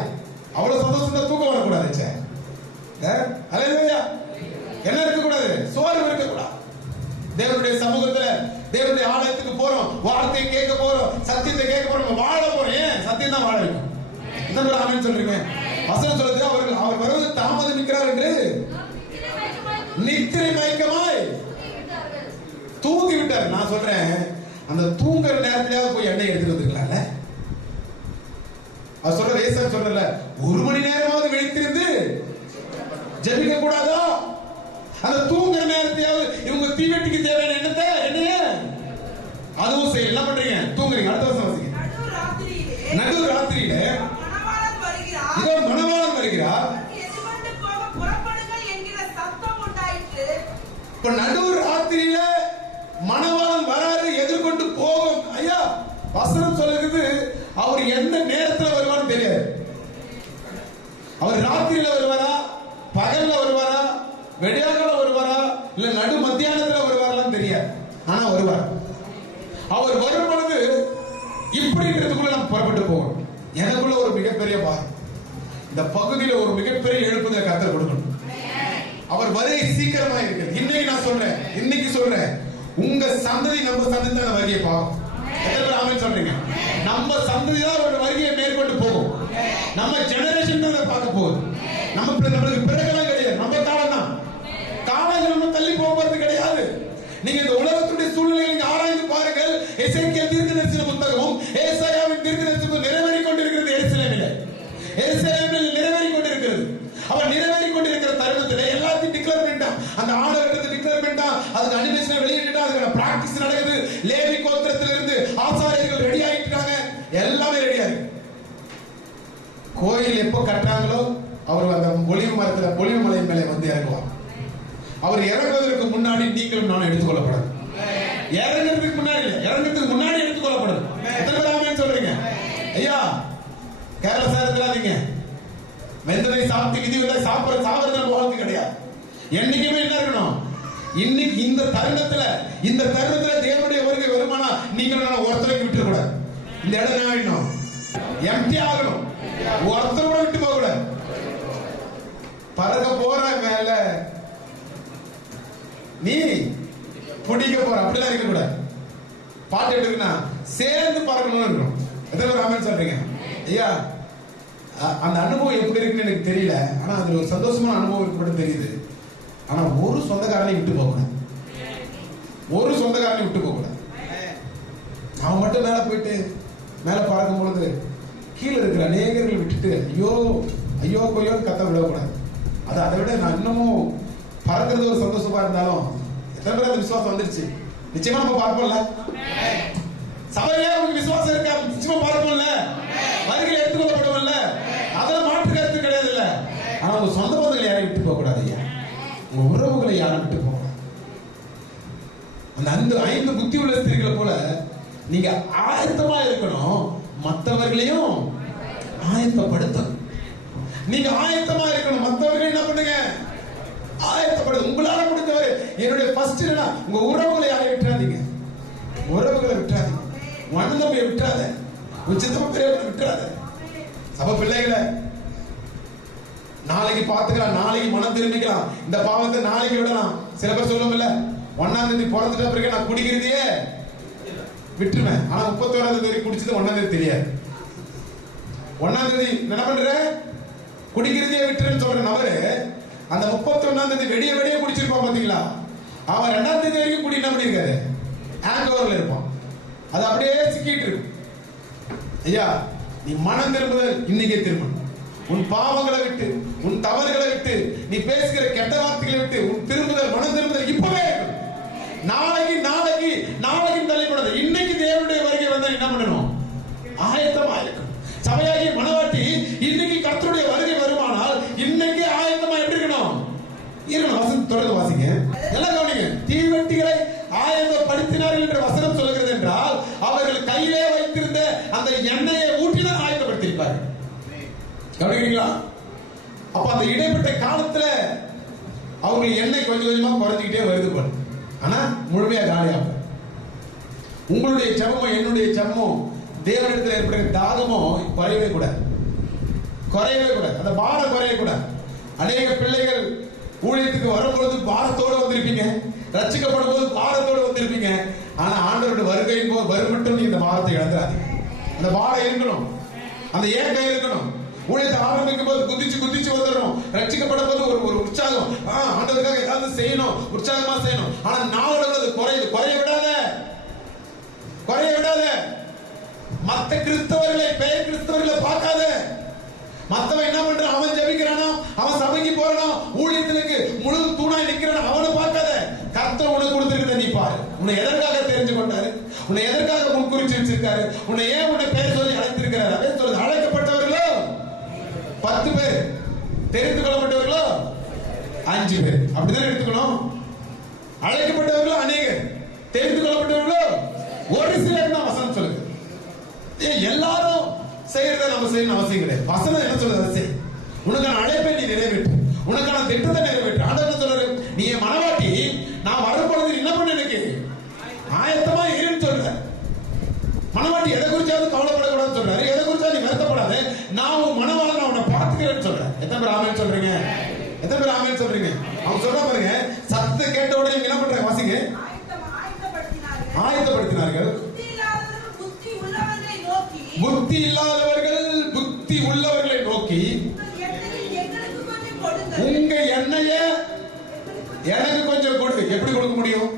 அவ்வளவு சந்தோஷம் தான் தூக்கம் வரக்கூடாது. என்ன இருக்கக்கூடாது, சோர்வு இருக்கக்கூடாது. தேவனுடைய சமூகத்துல தேவனுடைய ஆலயத்துக்கு போறோம், வார்த்தையை கேட்க போறோம், சத்தியத்தை கேட்க போறோம், வாழ போறோம். ஏன் சத்தியம் தான் வாழ வைக்கும். என்ன ஆமென் சொல்றீங்க? வசனம் சொல்லுது, அவர் வருவது தாமதம் நிற்கிறார் என்று நித்திரை மயக்கமாய் தூங்கி விட்டார். நான் சொல்றேன், அந்த தூங்குற நேரத்திலேயாவது போய் எண்ணெய் எடுத்துட்டு வந்துருக்கலாம்ல. அவர் சொல்ற ரேசன் சொல்றல, 1 மணி நேரமாவது விழித்திருந்து ஜெபிக்க கூடாதா? அந்த தூங்குற நேரத்தையாவது இவங்க தீவெட்டிக்கு தேவையான எண்ணத்தை என்னைய அதுவும் செய்ய என்ன பண்றீங்க? தூங்குறீங்க. அடுத்த வருஷம் வாசிங்க. நடு ராத்திரியில இதோ மணவாளன் வருகிறார். இப்ப நடு ராத்திரியில மணவாளன் வராரு, எதிர்கொண்டு போகும். ஐயா வசனம் சொல்லுது, அவர் எந்த நேரத்தில் வருவான்னு தெரியாது. அவர் ராத்திரியில வருவாரா, பகல்ல வருவாரா, வெடியாகல வருவாரா, இல்ல நடு மத்தியானத்துல வருவாரான்னு தெரியாது. ஆனா வருவார். அவர் வரும் பொழுது இப்படின்றதுக்குள்ள நம்ம புறப்பட்டு போகணும். எனக்குள்ள ஒரு மிகப்பெரிய பாரம், இந்த பகுதியில ஒரு மிகப்பெரிய எழுப்புதலை கர்த்தர் கொடுக்கணும். அவர் வருகை சீக்கிரமா இருக்கு. இன்னைக்கு நான் சொல்றேன், இன்னைக்கு சொல்றேன், உங்க சந்ததி நம்ம சந்ததி தான் வருகையை பார்க்கும். ஆமென் சொல்றீங்க? நம்ம சந்ததி தான் ஒரு வருகையை மேற்கொண்டு போகும். நம்ம ஜெனரேஷன் தான் பார்க்க போகுது. நம்மளுக்கு பிறகெல்லாம் கிடையாது. நம்ம காலம் தான். காலங்கள் நம்ம தள்ளி போகிறது கிடையாது. நீங்க இந்த உலகத்துடைய சூழ்நிலையை நீங்க ஆராய்ந்து பாருங்கள். எசேக்கியேல் தீர்க்கதரிசன புத்தகமும் ஏசாயாவின் தீர்க்கதரிசனமும் நிறைவேறிக் கொண்டிருக்கிறது. எருசலேமில் நிறைவேறிக் கொண்டிருக்கிறது. அவர் நிறைவேறிக் கொண்டிருக்கிற தருணத்தில் எல்லாத்தையும் டிக்ளேர் பண்ணிட்டான். அந்த ஆர்டர் டிக்ளேர் பண்ணிட்டான். அதுக்கு அனிமேஷன் வெளியிட்டான். அதுக்கான பிராக்டிஸ் நடக்குது. லேவி கோத்திரத்திலிருந்து ஆசாரியர்கள் ரெடி ஆயிட்டாங்க. எல்லாமே ரெடியா இருக்கு. கோயில் எப்போ கட்டாங்களோ அவர் அந்த ஒளிவு மலை மேலே வந்து இறங்குவார். அவர் இறங்குவதற்கு முன்னாடி நீங்களும் நானும் எடுத்துக்கொள்ளப்படும். இறங்குறதுக்கு முன்னாடி எடுத்துக்கொள்ளப்படும். எத்தனை பேர் ஆமென் சொல்றீங்க? ஐயா கேரளா இருக்கிறாதீங்க. வெந்ததை சாப்பிட்டு விதி விதை சாப்பிடுறது போகிறது கிடையாது. என்னைக்குமே என்ன இருக்கணும், இன்னைக்கு இந்த தருணத்துல தேவனுடைய வருகை வருமானா நீங்கள் நான் ஒருத்தரைக்கு விட்டு கூடாது. இந்த இடம் என்ன ஆயிடணும், எம்டி ஆகணும். ஒருத்தர் கூட விட்டு போக கூடாது. பறக்க போற மேல நீ பிடிக்க போற அப்படிலாம் இருக்க கூடாது. பாட்டு எடுக்குன்னா சேர்ந்து பறக்கணும்னு இருக்கணும். எத்தனை பேர் ஆமென் சொல்றீங்க? ஐயா அந்த அனுபவம் எப்படி இருக்குன்னு எனக்கு தெரியல. ஆனா அதுல ஒரு சந்தோஷமான அனுபவம் இருக்கு தெரியுது. ஆனா ஒரு சொந்தக்காரனை விட்டு போக கூடாது. அவன் மட்டும் மேல போயிட்டு மேல பறக்கும் பொழுது கீழே இருக்கிற அநேகர்கள் விட்டுட்டு ஐயோ கொய்யோன்னு கத்த விடக்கூடாது. அது அதை விட நான் இன்னமும் பறக்கிறது ஒரு சந்தோஷமா இருந்தாலும் எத்தனை பேர் அந்த விசுவாசம் வந்துருச்சு? நிச்சயமா நம்ம பார்ப்போம்ல. சபையிலே உங்களுக்கு விசுவாசம் இருக்கா? நிச்சயமா பார்ப்போம்ல. வருகையில் எடுத்துக்கொள்ளப்படுவோம்ல. அதில் மாற்று கருத்து கிடையாது இல்ல. ஆனா உங்க சொந்த பந்தங்களை யாரையும் விட்டு போக கூடாது. உங்க உறவுகளை யாரும் விட்டு போக. அந்த 5 புத்தி உள்ள ஸ்திரீகளை போல நீங்க ஆயத்தமா இருக்கணும். மற்றவர்களையும் ஆயத்தப்படுத்தணும். நீங்க ஆயத்தமா இருக்கணும். மற்றவர்கள் என்ன பண்ணுங்க, ஆயத்தப்படுது. உங்களால முடிஞ்சவரை என்னுடைய ஃபர்ஸ்ட் என்னன்னா, உங்க உறவுகளை யாரையும் விட்டுறாதீங்க. உறவுகளை விட்டுறாதீங்க. மனநம்பியை விட்டுறாத. உச்சித்தமா பெரியவர்களை விட்டுறாத. சபை பிள்ளைகளை நாளைக்கு பார்த்துக்கலாம், நாளைக்கு மனம் திரும்பிக்கலாம், இந்த பாவத்தை நாளைக்கு விடலாம். சில பேர் சொல்லுவோம் இல்ல, 1ஆம் தேதி பிறந்துட்ட பிறகு நான் குடிக்கிறதையே விட்டுருவேன். ஆனா 31ஆம் தேதி குடிச்சது 1ஆம் தேதி தெரியாது. 1ஆம் தேதி என்ன பண்ற, குடிக்கிறதையே விட்டுருன்னு சொல்ற நபரு அந்த 31ஆம் தேதி வெடிய குடிச்சிருப்பான் பாத்தீங்களா? அவன் 2ஆம் தேதி வரைக்கும் குடி என்ன பண்ணிருக்காரு, ஹேங் ஓவர்ல இருப்பான். அது அப்படியே சிக்கிட்டு இருக்கு. ஐயா, நீ மனம் திரும்புதல் இன்னைக்கே திரும்பணும். உன் பாவங்களை விட்டு, உன் தவறுகளை விட்டு, நீ பேசுகிற கெட்ட வார்த்தைகளை விட்டு உன் திரும்புதல், மனம் திரும்புதல் இப்பவே இருக்கும். நாளைக்கு நாளைக்கு நாளைக்கு தலைப்படாது. இன்னைக்கு தேவனுடைய வருகை வந்தா என்ன பண்ணணும்? ஆயத்தமா இருக்கும். சபையாகிய மனவாட்டி இன்னைக்கு கர்த்தருடைய வருகை வருமானால் இன்னைக்கு ஆயத்தமா எப்படி இருக்கணும்? வசனம் தொடர்ந்து வாசிங்க, எல்லாம் கவனிங்க. தீவெட்டிகளை ஆயத்தப்படுத்தினார்கள் என்ற வசனம் சொல்கிறது என்றால் அவர்கள் கையிலே வைத்திருந்த அந்த எண்ணெயை ஊற்றிதான் ஆயத்தப்படுத்தியிருப்பார்கள். கவனிக்கிறீங்களா? அப்ப அந்த இடைப்பட்ட காலத்துல அவர்கள் எண்ணெய் கொஞ்சம் கொஞ்சமா குறைஞ்சிக்கிட்டே வருது போல, ஆனா முழுமையா காலியாகும். உங்களுடைய ஜெபமோ என்னுடைய ஜெபமோ தேவனிடத்தில் ஏற்படுகிற தாகமோ குறையவே கூடாது, குறையவே கூடாது. அந்த பாரம் குறைய கூடாது. அநேக பிள்ளைகள் ஊழியத்துக்கு வரும்பொழுது பாரத்தோடு வந்திருப்பீங்க, ரட்சிக்கப்படும் போது பாரத்தோடு வந்திருப்பீங்க. ஆனா ஆண்டவருடைய வருகையின் போது வருமட்டும் நீ இந்த பாரத்தை இழந்துடாது. அந்த பாரம் இருக்கணும், அந்த ஏக்கம் இருக்கணும். ஊழியத்தை ஆரம்பிக்கும் போது குதிச்சு குதிச்சு வந்துடணும். ரட்சிக்கப்படும் போது ஒரு உற்சாகம், ஆண்டவருக்காக ஏதாவது செய்யணும், உற்சாகமா செய்யணும். ஆனா நாளோட குறையுது. குறைய விடாத, குறைய விடாத. மற்ற கிறிஸ்தவர்களை, பெயர் கிறிஸ்தவர்களை பார்க்காத. மத்தவன் என்ன பண்றான்? அவன் ஜெபிக்கிறானா, அவன் சபைக்கு போறானா, ஊழியத்திற்கு முழு தூணாய் நிக்கிறானா, அவனை பார்க்காத. கர்த்தர் உனக்கு கொடுத்திருக்கிறத நீ பாரு. உன்னை எதற்காக தெரிஞ்சு கொண்டாரு? உன்னை எதற்காக முன்குறிச்சு வச்சிருக்காரு? உன்னை ஏன் உன்னை பேர் சொல்லி அழைத்திருக்கிறார்? அதே சொல்றது, அழைக்கப்பட்டவர்களோ 10 பேர், தெரிந்து கொள்ளப்பட்டவர்களோ 5 பேர். அப்படிதான் எடுத்துக்கணும். அழைக்கப்பட்டவர்களோ அநேகர், தெரிந்து கொள்ளப்பட்டவர்களோ ஒரு சிலர் தான் வசனம் சொல்லுங்க. எல்லாரும் செய்யறத நம்ம செய்யணும் அவசியம் கிடையாது. வசனம் என்ன சொல்றது? செய். உனக்கான அழைப்பை நீ நிறைவேற்று, உனக்கான திட்டத்தை நிறைவேற்று. ஆண்டவர் என்ன சொல்றாரு? நீ என் மனவாட்டி, நான் வரும்பொழுது என்ன பண்ண எனக்கு ஆயத்தமா இருன்னு சொல்ற. மனவாட்டி எதை குறிச்சாவது கவலைப்படக்கூடாதுன்னு சொல்றாரு. எதை குறிச்சாவது நீ வருத்தப்படாத, நான் உன் மனவாள நான் உன்னை பார்த்துக்கிறேன்னு சொல்றேன். எத்தனை பேர் ஆமென் சொல்றீங்க? எத்தனை பேர் ஆமென் சொல்றீங்க? அவங்க சொல்ற பாருங்க, சத்தத்தை கேட்ட உடனே என்ன பண்றாங்க? வாசிங்க. ஆயத்தப்படுத்தினார்கள். புத்தி இல்லாதவர்கள் புத்தி உள்ளவர்களை நோக்கி, உங்க எண்ணெய எனக்கு கொஞ்சம் கொடு. எப்படி கொடுக்க முடியும்?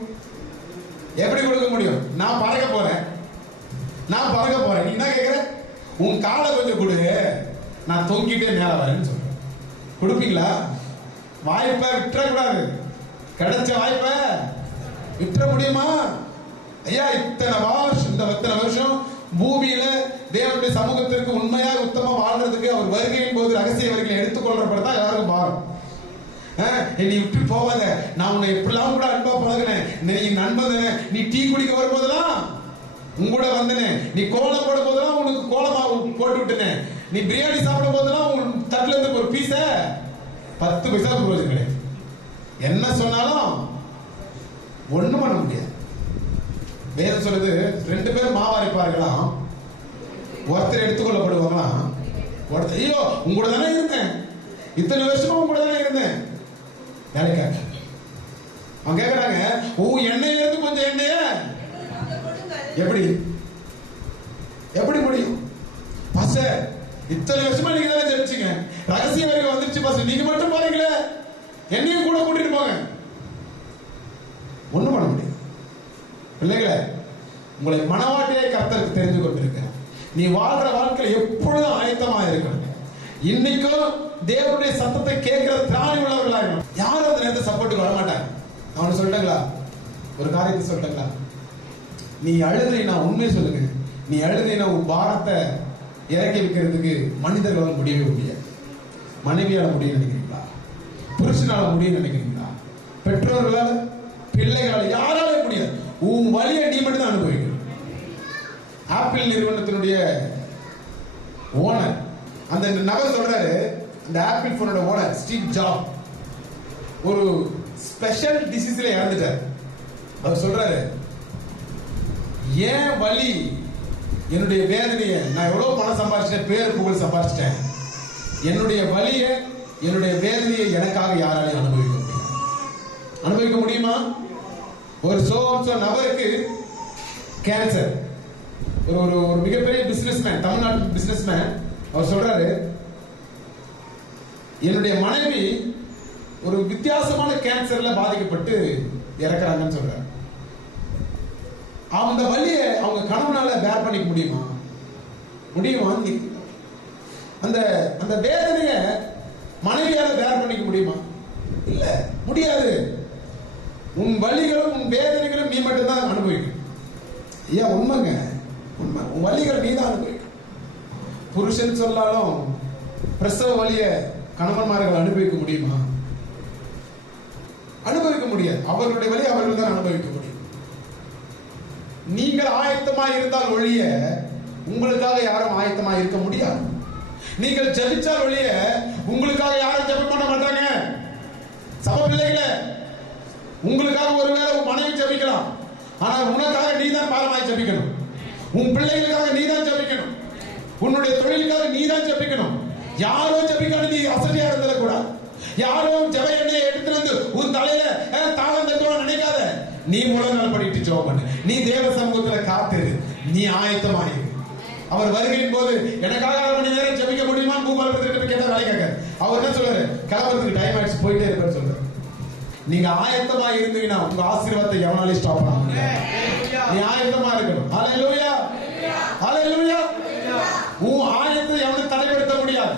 எப்படி கொடுக்க முடியும்? நான் பறக்க போறேன், நான் பறக்க போறேன். நீ என்ன கேக்குற? உன் காலை கொஞ்சம் கொடு, நான் தொங்கிட்டே மேல வரேன்னு சொல்றேன். கொடுப்பீங்களா? வாய்ப்பை விட்டுறக்கூடாது. கிடைச்ச வாய்ப்பை விட்டுற முடியுமா? ஐயா, இத்தனை வருஷம் பூமியில தேவனுடைய சமூகத்திற்கு உண்மையாக உத்தம வாழ்றதுக்கு அவர் வருகையின் போது ரகசிய வரிகளை எடுத்துக்கொள்றப்பதான் எல்லாருக்கும் பாரும். நீ விட்டு போவாத, நான் உன்னை எப்படிலாம் கூட அன்பா பழகினேன், நீ நண்பன், நீ டீ குடிக்க வரும்போதெல்லாம் உங்கூட வந்தனே, நீ கோலம் போடும் போதெல்லாம் உனக்கு கோலமா போட்டு விட்டுனேன், நீ பிரியாணி சாப்பிடும் போதெல்லாம் உன் தட்டுல இருந்து ஒரு பீஸ 10 பைசா பிரயோஜனம் கிடையாது. என்ன சொன்னாலும் ஒண்ணும் பண்ண முடியாது. வேதம் சொல்லுது, 2 பேர் மாவாரிப்பார்களாம், ஒருத்தர் எடுத்துக்கொள்ளப்படுவாங்களாம். ஒருத்தர், ஐயோ உங்களோட தானே இருந்தேன், இத்தனை வருஷமா உங்களோட தானே இருந்தேன். யாருக்காக அவன் கேட்கறாங்க, எண்ணெயில இருந்து கொஞ்சம் எண்ணெய எப்படி எப்படி முடியும்? பாஸ்டர், இத்தனை வருஷமா நீங்க தானே ஜெபிச்சீங்க, ரகசிய வரைக்கும் வந்துருச்சு பாஸ்டர், நீங்க மட்டும் பாருங்களே, என்னையும் கூட கூட்டிட்டு போங்க. ஒண்ணும் பண்ண முடியாது. பிள்ளைகளே, உங்களை மனவாட்டியை கர்த்தருக்கு தெரிந்து கொண்டிருக்க, நீ வாழ்ற வாழ்க்கையில எப்பொழுதும் ஆயத்தமா இருக்கணும். இன்னைக்கும் தேவனுடைய சத்தத்தை கேட்கிற திராணி உள்ளவர்களாக யாரும் அந்த நேரத்தை சப்போர்ட்டுக்கு வர மாட்டாங்க. அவனு சொல்லிட்டாங்களா? ஒரு காரியத்தை சொல்லிட்டாங்களா? நீ அழுதுனா, உண்மை சொல்லுங்க, நீ அழுதுனா உன் பாரத்தை இறக்கி வைக்கிறதுக்கு மனிதர்களால் முடியவே முடியாது. மனைவியால முடியும் நினைக்கிறீங்களா? புருஷனால முடியும் நினைக்கிறீங்களா? பெற்றோர்களால், பிள்ளைகளால், யாரால முடியாது. உன் வழியை நீ மட்டும் தான் அனுபவிக்கணும். ஆப்பிள் நிறுவனத்தினுடைய ஓனர், அந்த நபர் சொல்றாரு, அந்த ஆப்பிள் போனோட ஓனர் ஸ்டீவ் ஜாப் ஒரு ஸ்பெஷல் டிசீஸ்ல இறந்துட்டார். அவர் சொல்றாரு, ஏன் வலி, என்னுடைய வேதனையை, நான் எவ்வளவு பணம் சம்பாதிச்சிட்டேன், பேர் புகழ் சம்பாதிச்சிட்டேன், என்னுடைய வலியை, என்னுடைய வேதனையை எனக்காக யாராலையும் அனுபவிக்க முடியுமா? ஒரு நபருக்கு கேன்சர், ஒரு மிகப்பெரிய பிசினஸ்மேன், தமிழ்நாட்டு பிசினஸ்மேன், அவர் சொல்றாரு, என்னுடைய மனைவி ஒரு வித்தியாசமான கேன்சர்ல பாதிக்கப்பட்டு இறக்குறாங்கன்னு சொல்றாரு. அந்த வலியை அவங்க கணவனால பேர் பண்ணிக்க முடியுமா? முடியுமா? அந்த அந்த வேதனைய மனைவியால பேர் பண்ணிக்க முடியுமா? இல்ல, முடியாது. உன் வலிகளும் உன் வேதனைகளும் நீ மட்டும் தான் அனுபவிக்கும். ஏன்? உண்மைங்க, உண்மை. உன் வலிகளை நீ தான் அனுபவிக்கும். புருஷன் சொல்லாலும் பிரசவ வலிய கணவன்மார்கள் அனுபவிக்க முடியுமா? அனுபவிக்க முடியாது. அவர்களுடைய வலி அவர்கள் தான் அனுபவிக்க முடியும். நீங்கள் ஆயத்தமாய் இருந்தால் ஒழிய உங்களுக்காக யாரும் ஆயத்தமாய் இருக்க முடியாது. நீங்கள் ஜெபிச்சால் ஒழிய உங்களுக்காக யாரும் ஜெபம் பண்ண மாட்டாங்க. சபை பிள்ளைகளே, உங்களுக்காக ஒருவேளை உன் மனைவி ஜெபிக்கலாம், ஆனால் உனக்காக நீ தான் பாரமாய் ஜெபிக்கணும். உன் பிள்ளைகளுக்காக நீ தான் ஜெபிக்கணும். உன்னுடைய தொழிலுக்காக நீ தான் ஜெபிக்கணும். யாரோ ஜெபிக்காத நீ அசதியா இருந்துடக்கூடாது. யாரோ ஜெப எண்ணெயை எடுத்துட்டு வந்து உன் தலையில தாளம் தட்டுவான்னு நினைக்காத. நீ முழங்கால் படிட்டு ஜெபம் பண்ணு. நீ தேவ சமூகத்துல காத்திரு. நீ ஆயத்தமாயிரு. அவர் வருகையின் போது எனக்காக 1 மணி நேரம் ஜெபிக்க முடியுமா பூபாலத்திற்கு கேட்ட வேலை கேட்க அவர் என்ன சொல்றாரு? கிளம்புறதுக்கு டைம் ஆயிடுச்சு, போயிட்டே இருப்பாரு சொல்றாரு. நீங்க ஆயத்தமா இருந்தீங்கன்னா உங்க ஆசீர்வாதத்தை எவனாலே ஸ்டாப் பண்ண முடியாது. நீ ஆயத்தமா இருக்கணும். ஹல்லேலூயா, ஹல்லேலூயா. உன் ஆயத்தை எவனும் தடைப்படுத்த முடியாது.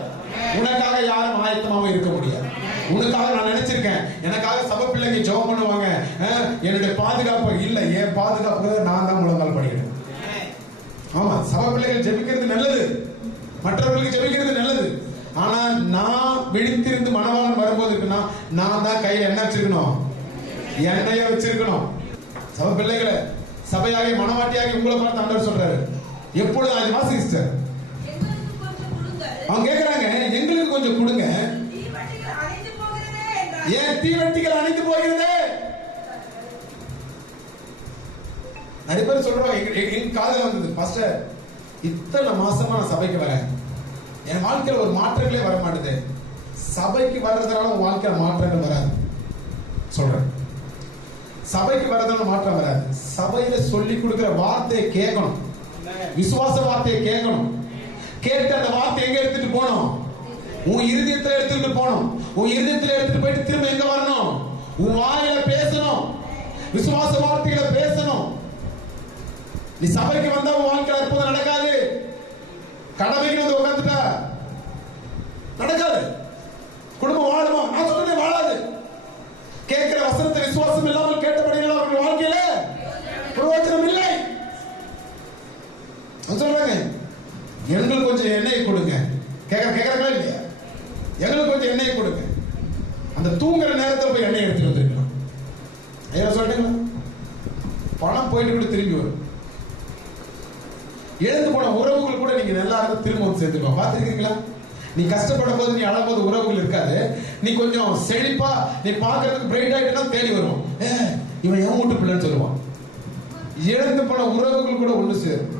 உனக்காக யாரும் ஆயத்தமாவும் இருக்க முடியாது. உனக்காக நான் நினைச்சிருக்கேன், எனக்காக சபை பிள்ளைங்க ஜெபம் பண்ணுவாங்க, என்னுடைய பாதுகாப்பு இல்ல, என் பாதுகாப்பு நான் தான் முழங்கால் படிக்கணும். ஆமா, சபை பிள்ளைகள் ஜெபிக்கிறது நல்லது, மற்றவர்களுக்கு ஜெபிக்கிறது நல்லது. ஆனா நான் விழித்திருந்து மனவாளன் வரும்போது இருக்குன்னா நான் தான் கையில என்ன வச்சிருக்கணும்? எண்ணெய வச்சிருக்கணும். சபை பிள்ளைகளை சபையாகி மனவாட்டியாகி உங்களை பார்த்து ஆண்டவர் சொல்றாரு, எப்பொழுது அது வாசி சிஸ்டர் அவங்க கேக்குறாங்க, எங்களுக்கு கொஞ்சம் கொடுங்க. ஏன் தீவட்டிகள் அணைந்து போகிறது? நிறைய பேர் சொல்றாங்க, என் காதல வந்தது, பாஸ்டர் இத்தனை மாசமா நான் சபைக்கு வரேன், என் வாழ்க்கையில ஒரு மாற்றங்களே வர மாட்டேது. சபைக்கு வர்றதுனால உன் வாழ்க்கையில மாற்றங்கள் வராது சொல்றேன். சபைக்கு வர்றதுனால மாற்றம் வராது. சபையில சொல்லி கொடுக்கிற வார்த்தையை கேட்கணும், விசுவாச வார்த்தையை கேட்கணும். கேட்டு அந்த வார்த்தை எங்க எடுத்துட்டு போகணும்? உன் இருதயத்துல எடுத்துட்டு போகணும். உன் இருதயத்துல எடுத்துட்டு போயிட்டு திரும்ப எங்க வரணும்? உன் வாயில பேசணும், விசுவாச வார்த்தைகளை பேசணும். நீ சபைக்கு வந்தா உன் வாழ்க்கையில அற்புதம் நடக்காது. கடமைக்கு வந்து உட்காந்துட்டா நடக்காது. குடும்பம் வாழுமா? நான் சொல்றேன், வாழாது. கேட்கிற வசனத்தை விசுவாசம் இல்லாமல் கேட்டபடியால் அவர்கள் வாழ்க்கையில பிரயோஜனம் இல்லை. சொல்றாங்க, எங்களுக்கு கொஞ்சம் எண்ணெய் கொடுங்க. கேட்கறா இல்லையா? எங்களுக்கு கொஞ்சம் எண்ணெய் கொடுங்க. அந்த தூங்குற நேரத்தில் போய் எண்ணெய் எடுத்துட்டு வந்துருக்கலாம். ஐயா சொல்றீங்களா? பணம் போயிட்டு கூட திரும்பி வரும். எழுந்து போன உறவுகள் கூட நீங்க நல்லா இருந்து திரும்ப வந்து சேர்த்துக்கோ. பார்த்துருக்கீங்களா? நீ கஷ்டப்படும் போது, நீ அழும் போது உறவுகள் இருக்காது. நீ கொஞ்சம் செழிப்பா, நீ பார்க்கறதுக்கு பிரைட் ஆயிட்டுனா தேடி வரும். இவன் என் வீட்டு பிள்ளைன்னு சொல்லுவான். இழந்து போன உறவுகள் கூட ஒண்ணு சேரும்.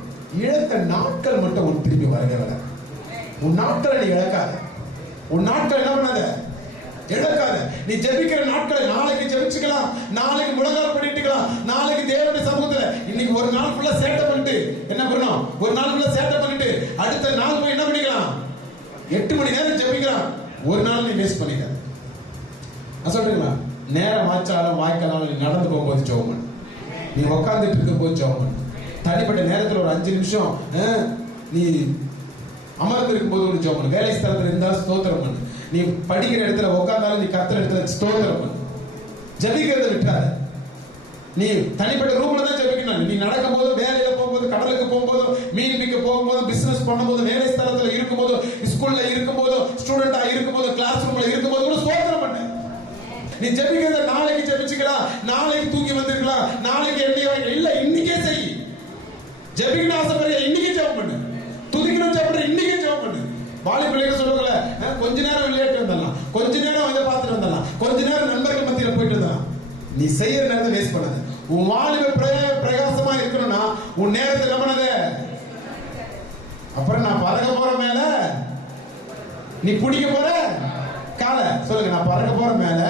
இழந்த நாட்கள் மட்டும் ஒரு திரும்பி வரவே வர. உன் நாட்களை நீ இழக்காத. உன் நாட்கள் என்ன பண்ணாத? இழக்காத. நீ ஜெபிக்கிற நாட்களை நாளைக்கு ஜெபிச்சுக்கலாம், நாளைக்கு முழங்கால் பண்ணிட்டுக்கலாம், நாளைக்கு தேவனுடைய சமூகத்துல இன்னைக்கு ஒரு நாள் ஃபுல்லா சேட்டை பண்ணிட்டு என்ன பண்ணணும்? ஒரு நாள் ஃபுல்லா சேட்டை பண்ணிட்டு அடுத்த நாள் போய் என்ன பண்ணிக்கலாம்? 8 மணி நேரம் ஜெபிக்கலாம். ஒரு நாள் நீ வேஸ்ட் பண்ணிக்க. நான் சொல்றீங்களா? நேரம் ஆச்சாரம் வாய்க்காலும் நீ நடந்து போகும்போது ஜெபம் பண்ணு. நீ உட்காந்துட்டு இருக்க போது ஜெபம் பண்ணு. தனிப்பட்ட நேரத்தில் ஒரு 5 நிமிஷம் நீ அமர்ந்து இருக்கும் போது ஒரு ஜெபம் பண்ணு. வேலை ஸ்தலத்தில் இருந்தாலும் ஸ்தோத்திரம் பண்ணு. நீ படிக்கிற இடத்துல உட்கார்ந்தாலும் நீ கர்த்தர் இடத்துல ஸ்தோத்திரம் பண்ணு. ஜெபிக்கிறத விட்டாத. நீ தனிப்பட்ட ரூம்ல தான் ஜெபிக்கணும். நீ நடக்கும் போது, வேலையில போகும்போது, கடலுக்கு போகும்போது, மீன் பிடிக்க போகும்போது, பிசினஸ் பண்ணும்போது, வேலை ஸ்தலத்துல இருக்கும்போது, ஸ்கூல்ல இருக்கும்போது, ஸ்டூடெண்டா இருக்கும்போது, கிளாஸ் ரூம்ல இருக்கும்போது கூட ஸ்தோத்திரம் பண்ணு. நீ ஜெபிக்கிறத நாளைக்கு ஜெபிச்சுக்கலாம், நாளைக்கு தூங்கி வந்திருக்கலாம், நாளைக்கு என்ன இல்ல, இன்னைக்கே செய். ஜெபிக்கணும் ஆசைப்படுற இன்னைக்கே ஜெபம் பண்ணு. துதிக்கணும் ஜெபம் இன்னைக்கே ஜெபம் பண்ணு. வாலி பிள்ளைங்க சொல்லுவாங்கல்ல, கொஞ்ச நேரம் விளையாட்டு வந்தலாம், கொஞ்ச நேரம் வந்து பார்த்துட்டு வந்தலாம், கொஞ்ச நேரம் நண்பர்கள் மத்தியில போயிட்டு வந்தலாம். நீ செய்யற நேரத்தை வேஸ்ட் பண்ணாத. உன் வாலிப பிரகாசமா இருக்கணும்னா உன் நேரத்தை கவனத. அப்புறம் நான் பறக்க போற மேல நீ பிடிக்க போற கால சொல்லுங்க. நான் பறக்க போற மேல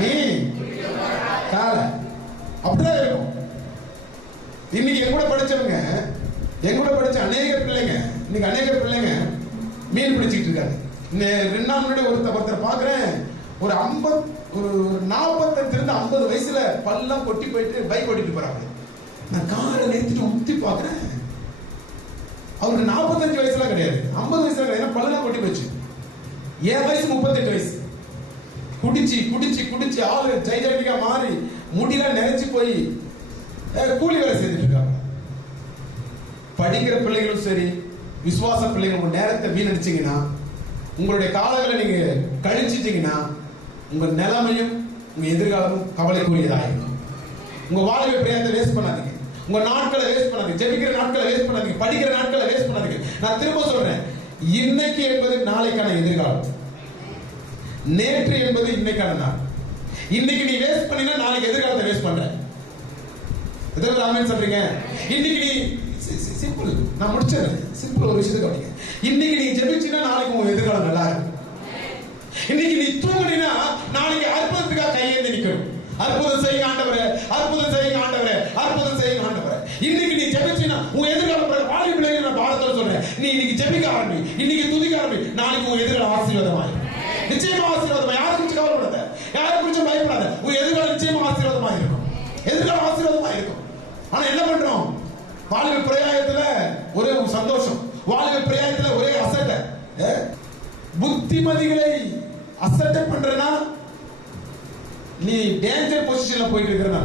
நீ கால. அப்படிதான் இருக்கும். இன்னைக்கு எங்கூட படிச்சவங்க, எங்கூட படிச்ச அநேக பிள்ளைங்க, இன்னைக்கு அநேக பிள்ளைங்க மீன் பிடிச்சிட்டு இருக்காங்க. 2 நாள் முன்னாடி ஒருத்தர் பாக்குறேன், ஒரு 45 50 வயசுல பல்லாம் கொட்டி போயிட்டு பைக் ஓட்டிட்டு போறாங்க. நான் காரை நிறுத்திட்டு முத்தி பாக்குறேன். அவருக்கு 45 வயசுலாம் கிடையாது, 50 வயசுல கிடையாது, பல்லெல்லாம் கொட்டி போச்சு. என் வயசு 38 வயசு. குடிச்சு குடிச்சு குடிச்சு ஆளு ஜைஜாண்டிக்கா மாறி முடியெல்லாம் நிறைச்சு போய் கூலி வேலை செய்துட்டு இருக்காங்க. படிக்கிற பிள்ளைகளும் சரி, விசுவாச பிள்ளைகள் உங்க நேரத்தை வீணடிச்சீங்கன்னா, உங்களுடைய காலங்களை நீங்க கழிச்சிட்டீங்கன்னா, உங்க நிலைமையும் உங்க எதிர்காலமும் கவலைக்குரியதாயிருக்கும். உங்க வாழ்வை பிரயாணத்தை வேஸ்ட் பண்ணாதீங்க, உங்க நாட்களை வேஸ்ட் பண்ணாதீங்க, ஜெபிக்கிற நாட்களை வேஸ்ட் பண்ணாதீங்க, படிக்கிற நாட்களை வேஸ்ட் பண்ணாதீங்க. நான் திரும்ப சொல்றேன், இன்னைக்கு என்பது நாளைக்கான எதிர்காலம், நேற்று என்பது இன்னைக்கான நாள். இன்னைக்கு நீ வேஸ்ட் பண்ணினா நாளைக்கு எதிர்காலத்தை வேஸ்ட் பண்ற. எதற்கு ஆமென் சொல்றீங்க? இன்னைக்கு நீ சிம்பிள், நான் முடிச்சேன், சிம்பிள் ஒரு விஷயத்தை கவனிங்க. இன்னைக்கு நீ ஜெபிச்சினா நாளைக்கு உங்க எதிர்காலம் நல்லா இருக்கும். இன்னைக்கு நீ தூங்குனீனா நாளைக்கு அற்புதத்துக்காக கையேந்தி நிக்கணும். அற்புதம் செய்யுங்க ஆண்டவரே, அற்புதம் செய்யுங்க ஆண்டவரே, அற்புதம் செய்யுங்க ஆண்டவரே. இன்னைக்கு நீ ஜெபிச்சினா உன் எதிர்காலம் வாலி பிள்ளைகளை நான் பாடத்தோட சொல்றேன், நீ இன்னைக்கு ஜெபிக்க ஆரம்பி, இன்னைக்கு துதிக்க ஆரம்பி, நாளைக்கு உன் எதிர்காலம் ஆசீர்வாதமாய், நிச்சயமா ஆசீர்வாதமா. யாரை குறிச்சு கவலைப்படாத, யாரை குறிச்சு பயப்படாத, உன் எதிர்காலம் நிச்சயமா ஆசீர்வாதமா இருக்கும், எதிர்காலம் ஆசீர்வாதமா இருக்கும். ஆனா என்ன பண்றோம்? வாலிப பிரயாயத்துல ஒரே சந்தோஷம், வாலிப பிரயாயத்துல ஒரே அசட்டை. புத்திமதிகளை அசட்டை பண்றனா நீ டேஞ்சர் பொசிஷன்ல போயிட்டு இருக்கிறனா.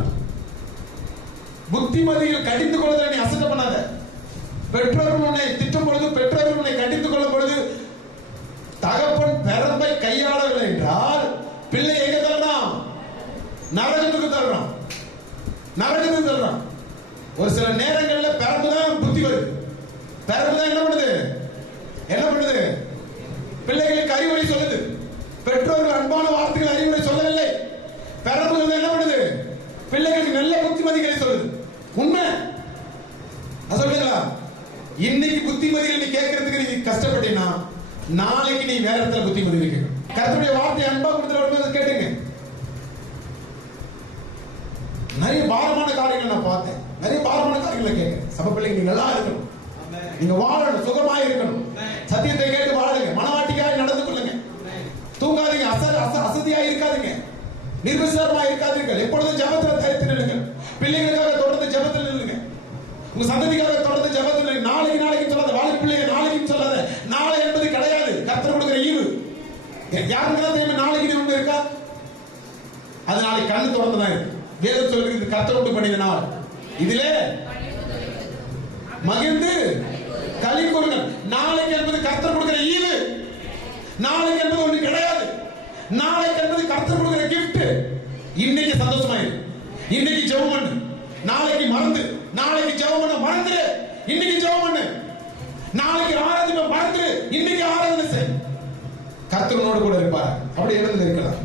புத்திமதிகள் கடிந்து கொள்வதை நீ அசட்டை பண்ணாத. பெற்றோர்கள் உன்னை திட்டும் பொழுது, பெற்றோர்கள் உன்னை கடித்துக் கொள்ளும் பொழுது, தகப்பன் பெரம்பை கையாளவில்லை என்றால் பிள்ளை எங்க தள்ளுறான்? நரகத்துக்கு தள்ளுறான், நரகத்துக்கு தள்ளுறான். ஒரு சில நேரங்கள்ல பெரம்புதான் புத்தி வருது, பெரம்புதான் என்ன பண்ணுது? என்ன பண்ணுது? பிள்ளைகளுக்கு அறிவுரை சொல்லுது. பெற்றோர்கள் அன்பான வார்த்தைகள் அறிவுரை சொல்லவில்லை, பெரம்புதான் என்ன பண்ணுது? பிள்ளைகளுக்கு நல்ல புத்திமதிகளை சொல்லுது. உண்மை சொல்லுங்களா? இன்னைக்கு புத்திமதிகள் நீ கேட்கறதுக்கு நீ கஷ்டப்பட்டீங்கன்னா நாளைக்கு நீ வேற இடத்துல புத்திமதிகள் கேட்கணும். கர்த்தருடைய வார்த்தை அன்பா கொடுத்து கேட்டுங்க. நிறைய பாரமான காரியங்கள் நான் பார்த்தேன், நிறைய பாரமான காரியங்களை கேட்கிறேன். சபை பிள்ளைங்க நீங்க நல்லா இருக்கணும், நீங்க வாழணும், சுகமாய் இருக்கணும், சத்தியத்தை கேட்டு வாழுங்க, மனவாட்டிக்காய் நடந்து கொள்ளுங்க, தூங்காதீங்க, அசதியாய் இருக்காதீங்க, நிர்விசாரமாய் இருக்காதீர்கள், எப்பொழுதும் ஜெபத்துல தரித்து நில்லுங்க. பிள்ளைகளுக்காக தொடர்ந்து ஜெபத்தில் நில்லுங்க, உங்க சந்ததிக்காக தொடர்ந்து ஜெபத்தில் நில்லுங்க. நாளைக்கு சொல்லாத, வாழை பிள்ளைங்க நாளைக்கு சொல்லாத. நாளை என்பது கிடையாது, கர்த்தர் கொடுக்கிற ஈவு. யாருக்கெல்லாம் தெரியுமா நாளைக்கு ஒன்று இருக்கா? அது நாளைக்கு கண்ணு தொடர்ந்துதான் இருக்கு. வேதம் சொல்லுகிறது கர்த்தர் உண்டு பண்ணின நாள், இதிலே மகிழ்ந்து களி கூறுங்கள். நாளைக்கு என்பது கர்த்தர் கொடுக்கிற ஈவு, நாளைக்கு என்பது ஒன்று கிடையாது. நாளைக்கு என்பது கர்த்தர் கொடுக்கிற கிஃப்ட். இன்னைக்கு சந்தோஷமாயிரு, இன்னைக்கு ஜெபம் பண்ணு, நாளைக்கு மறந்து, நாளைக்கு ஜெபம் பண்ண மறந்துரு, இன்னைக்கு ஜெபம் பண்ணு, நாளைக்கு ஆராதனை மறந்துரு, இன்னைக்கு ஆராதனை செய். கர்த்தர் உன்னோடு கூட இருப்பார். அப்படி எழுந்து இருக்கலாம்.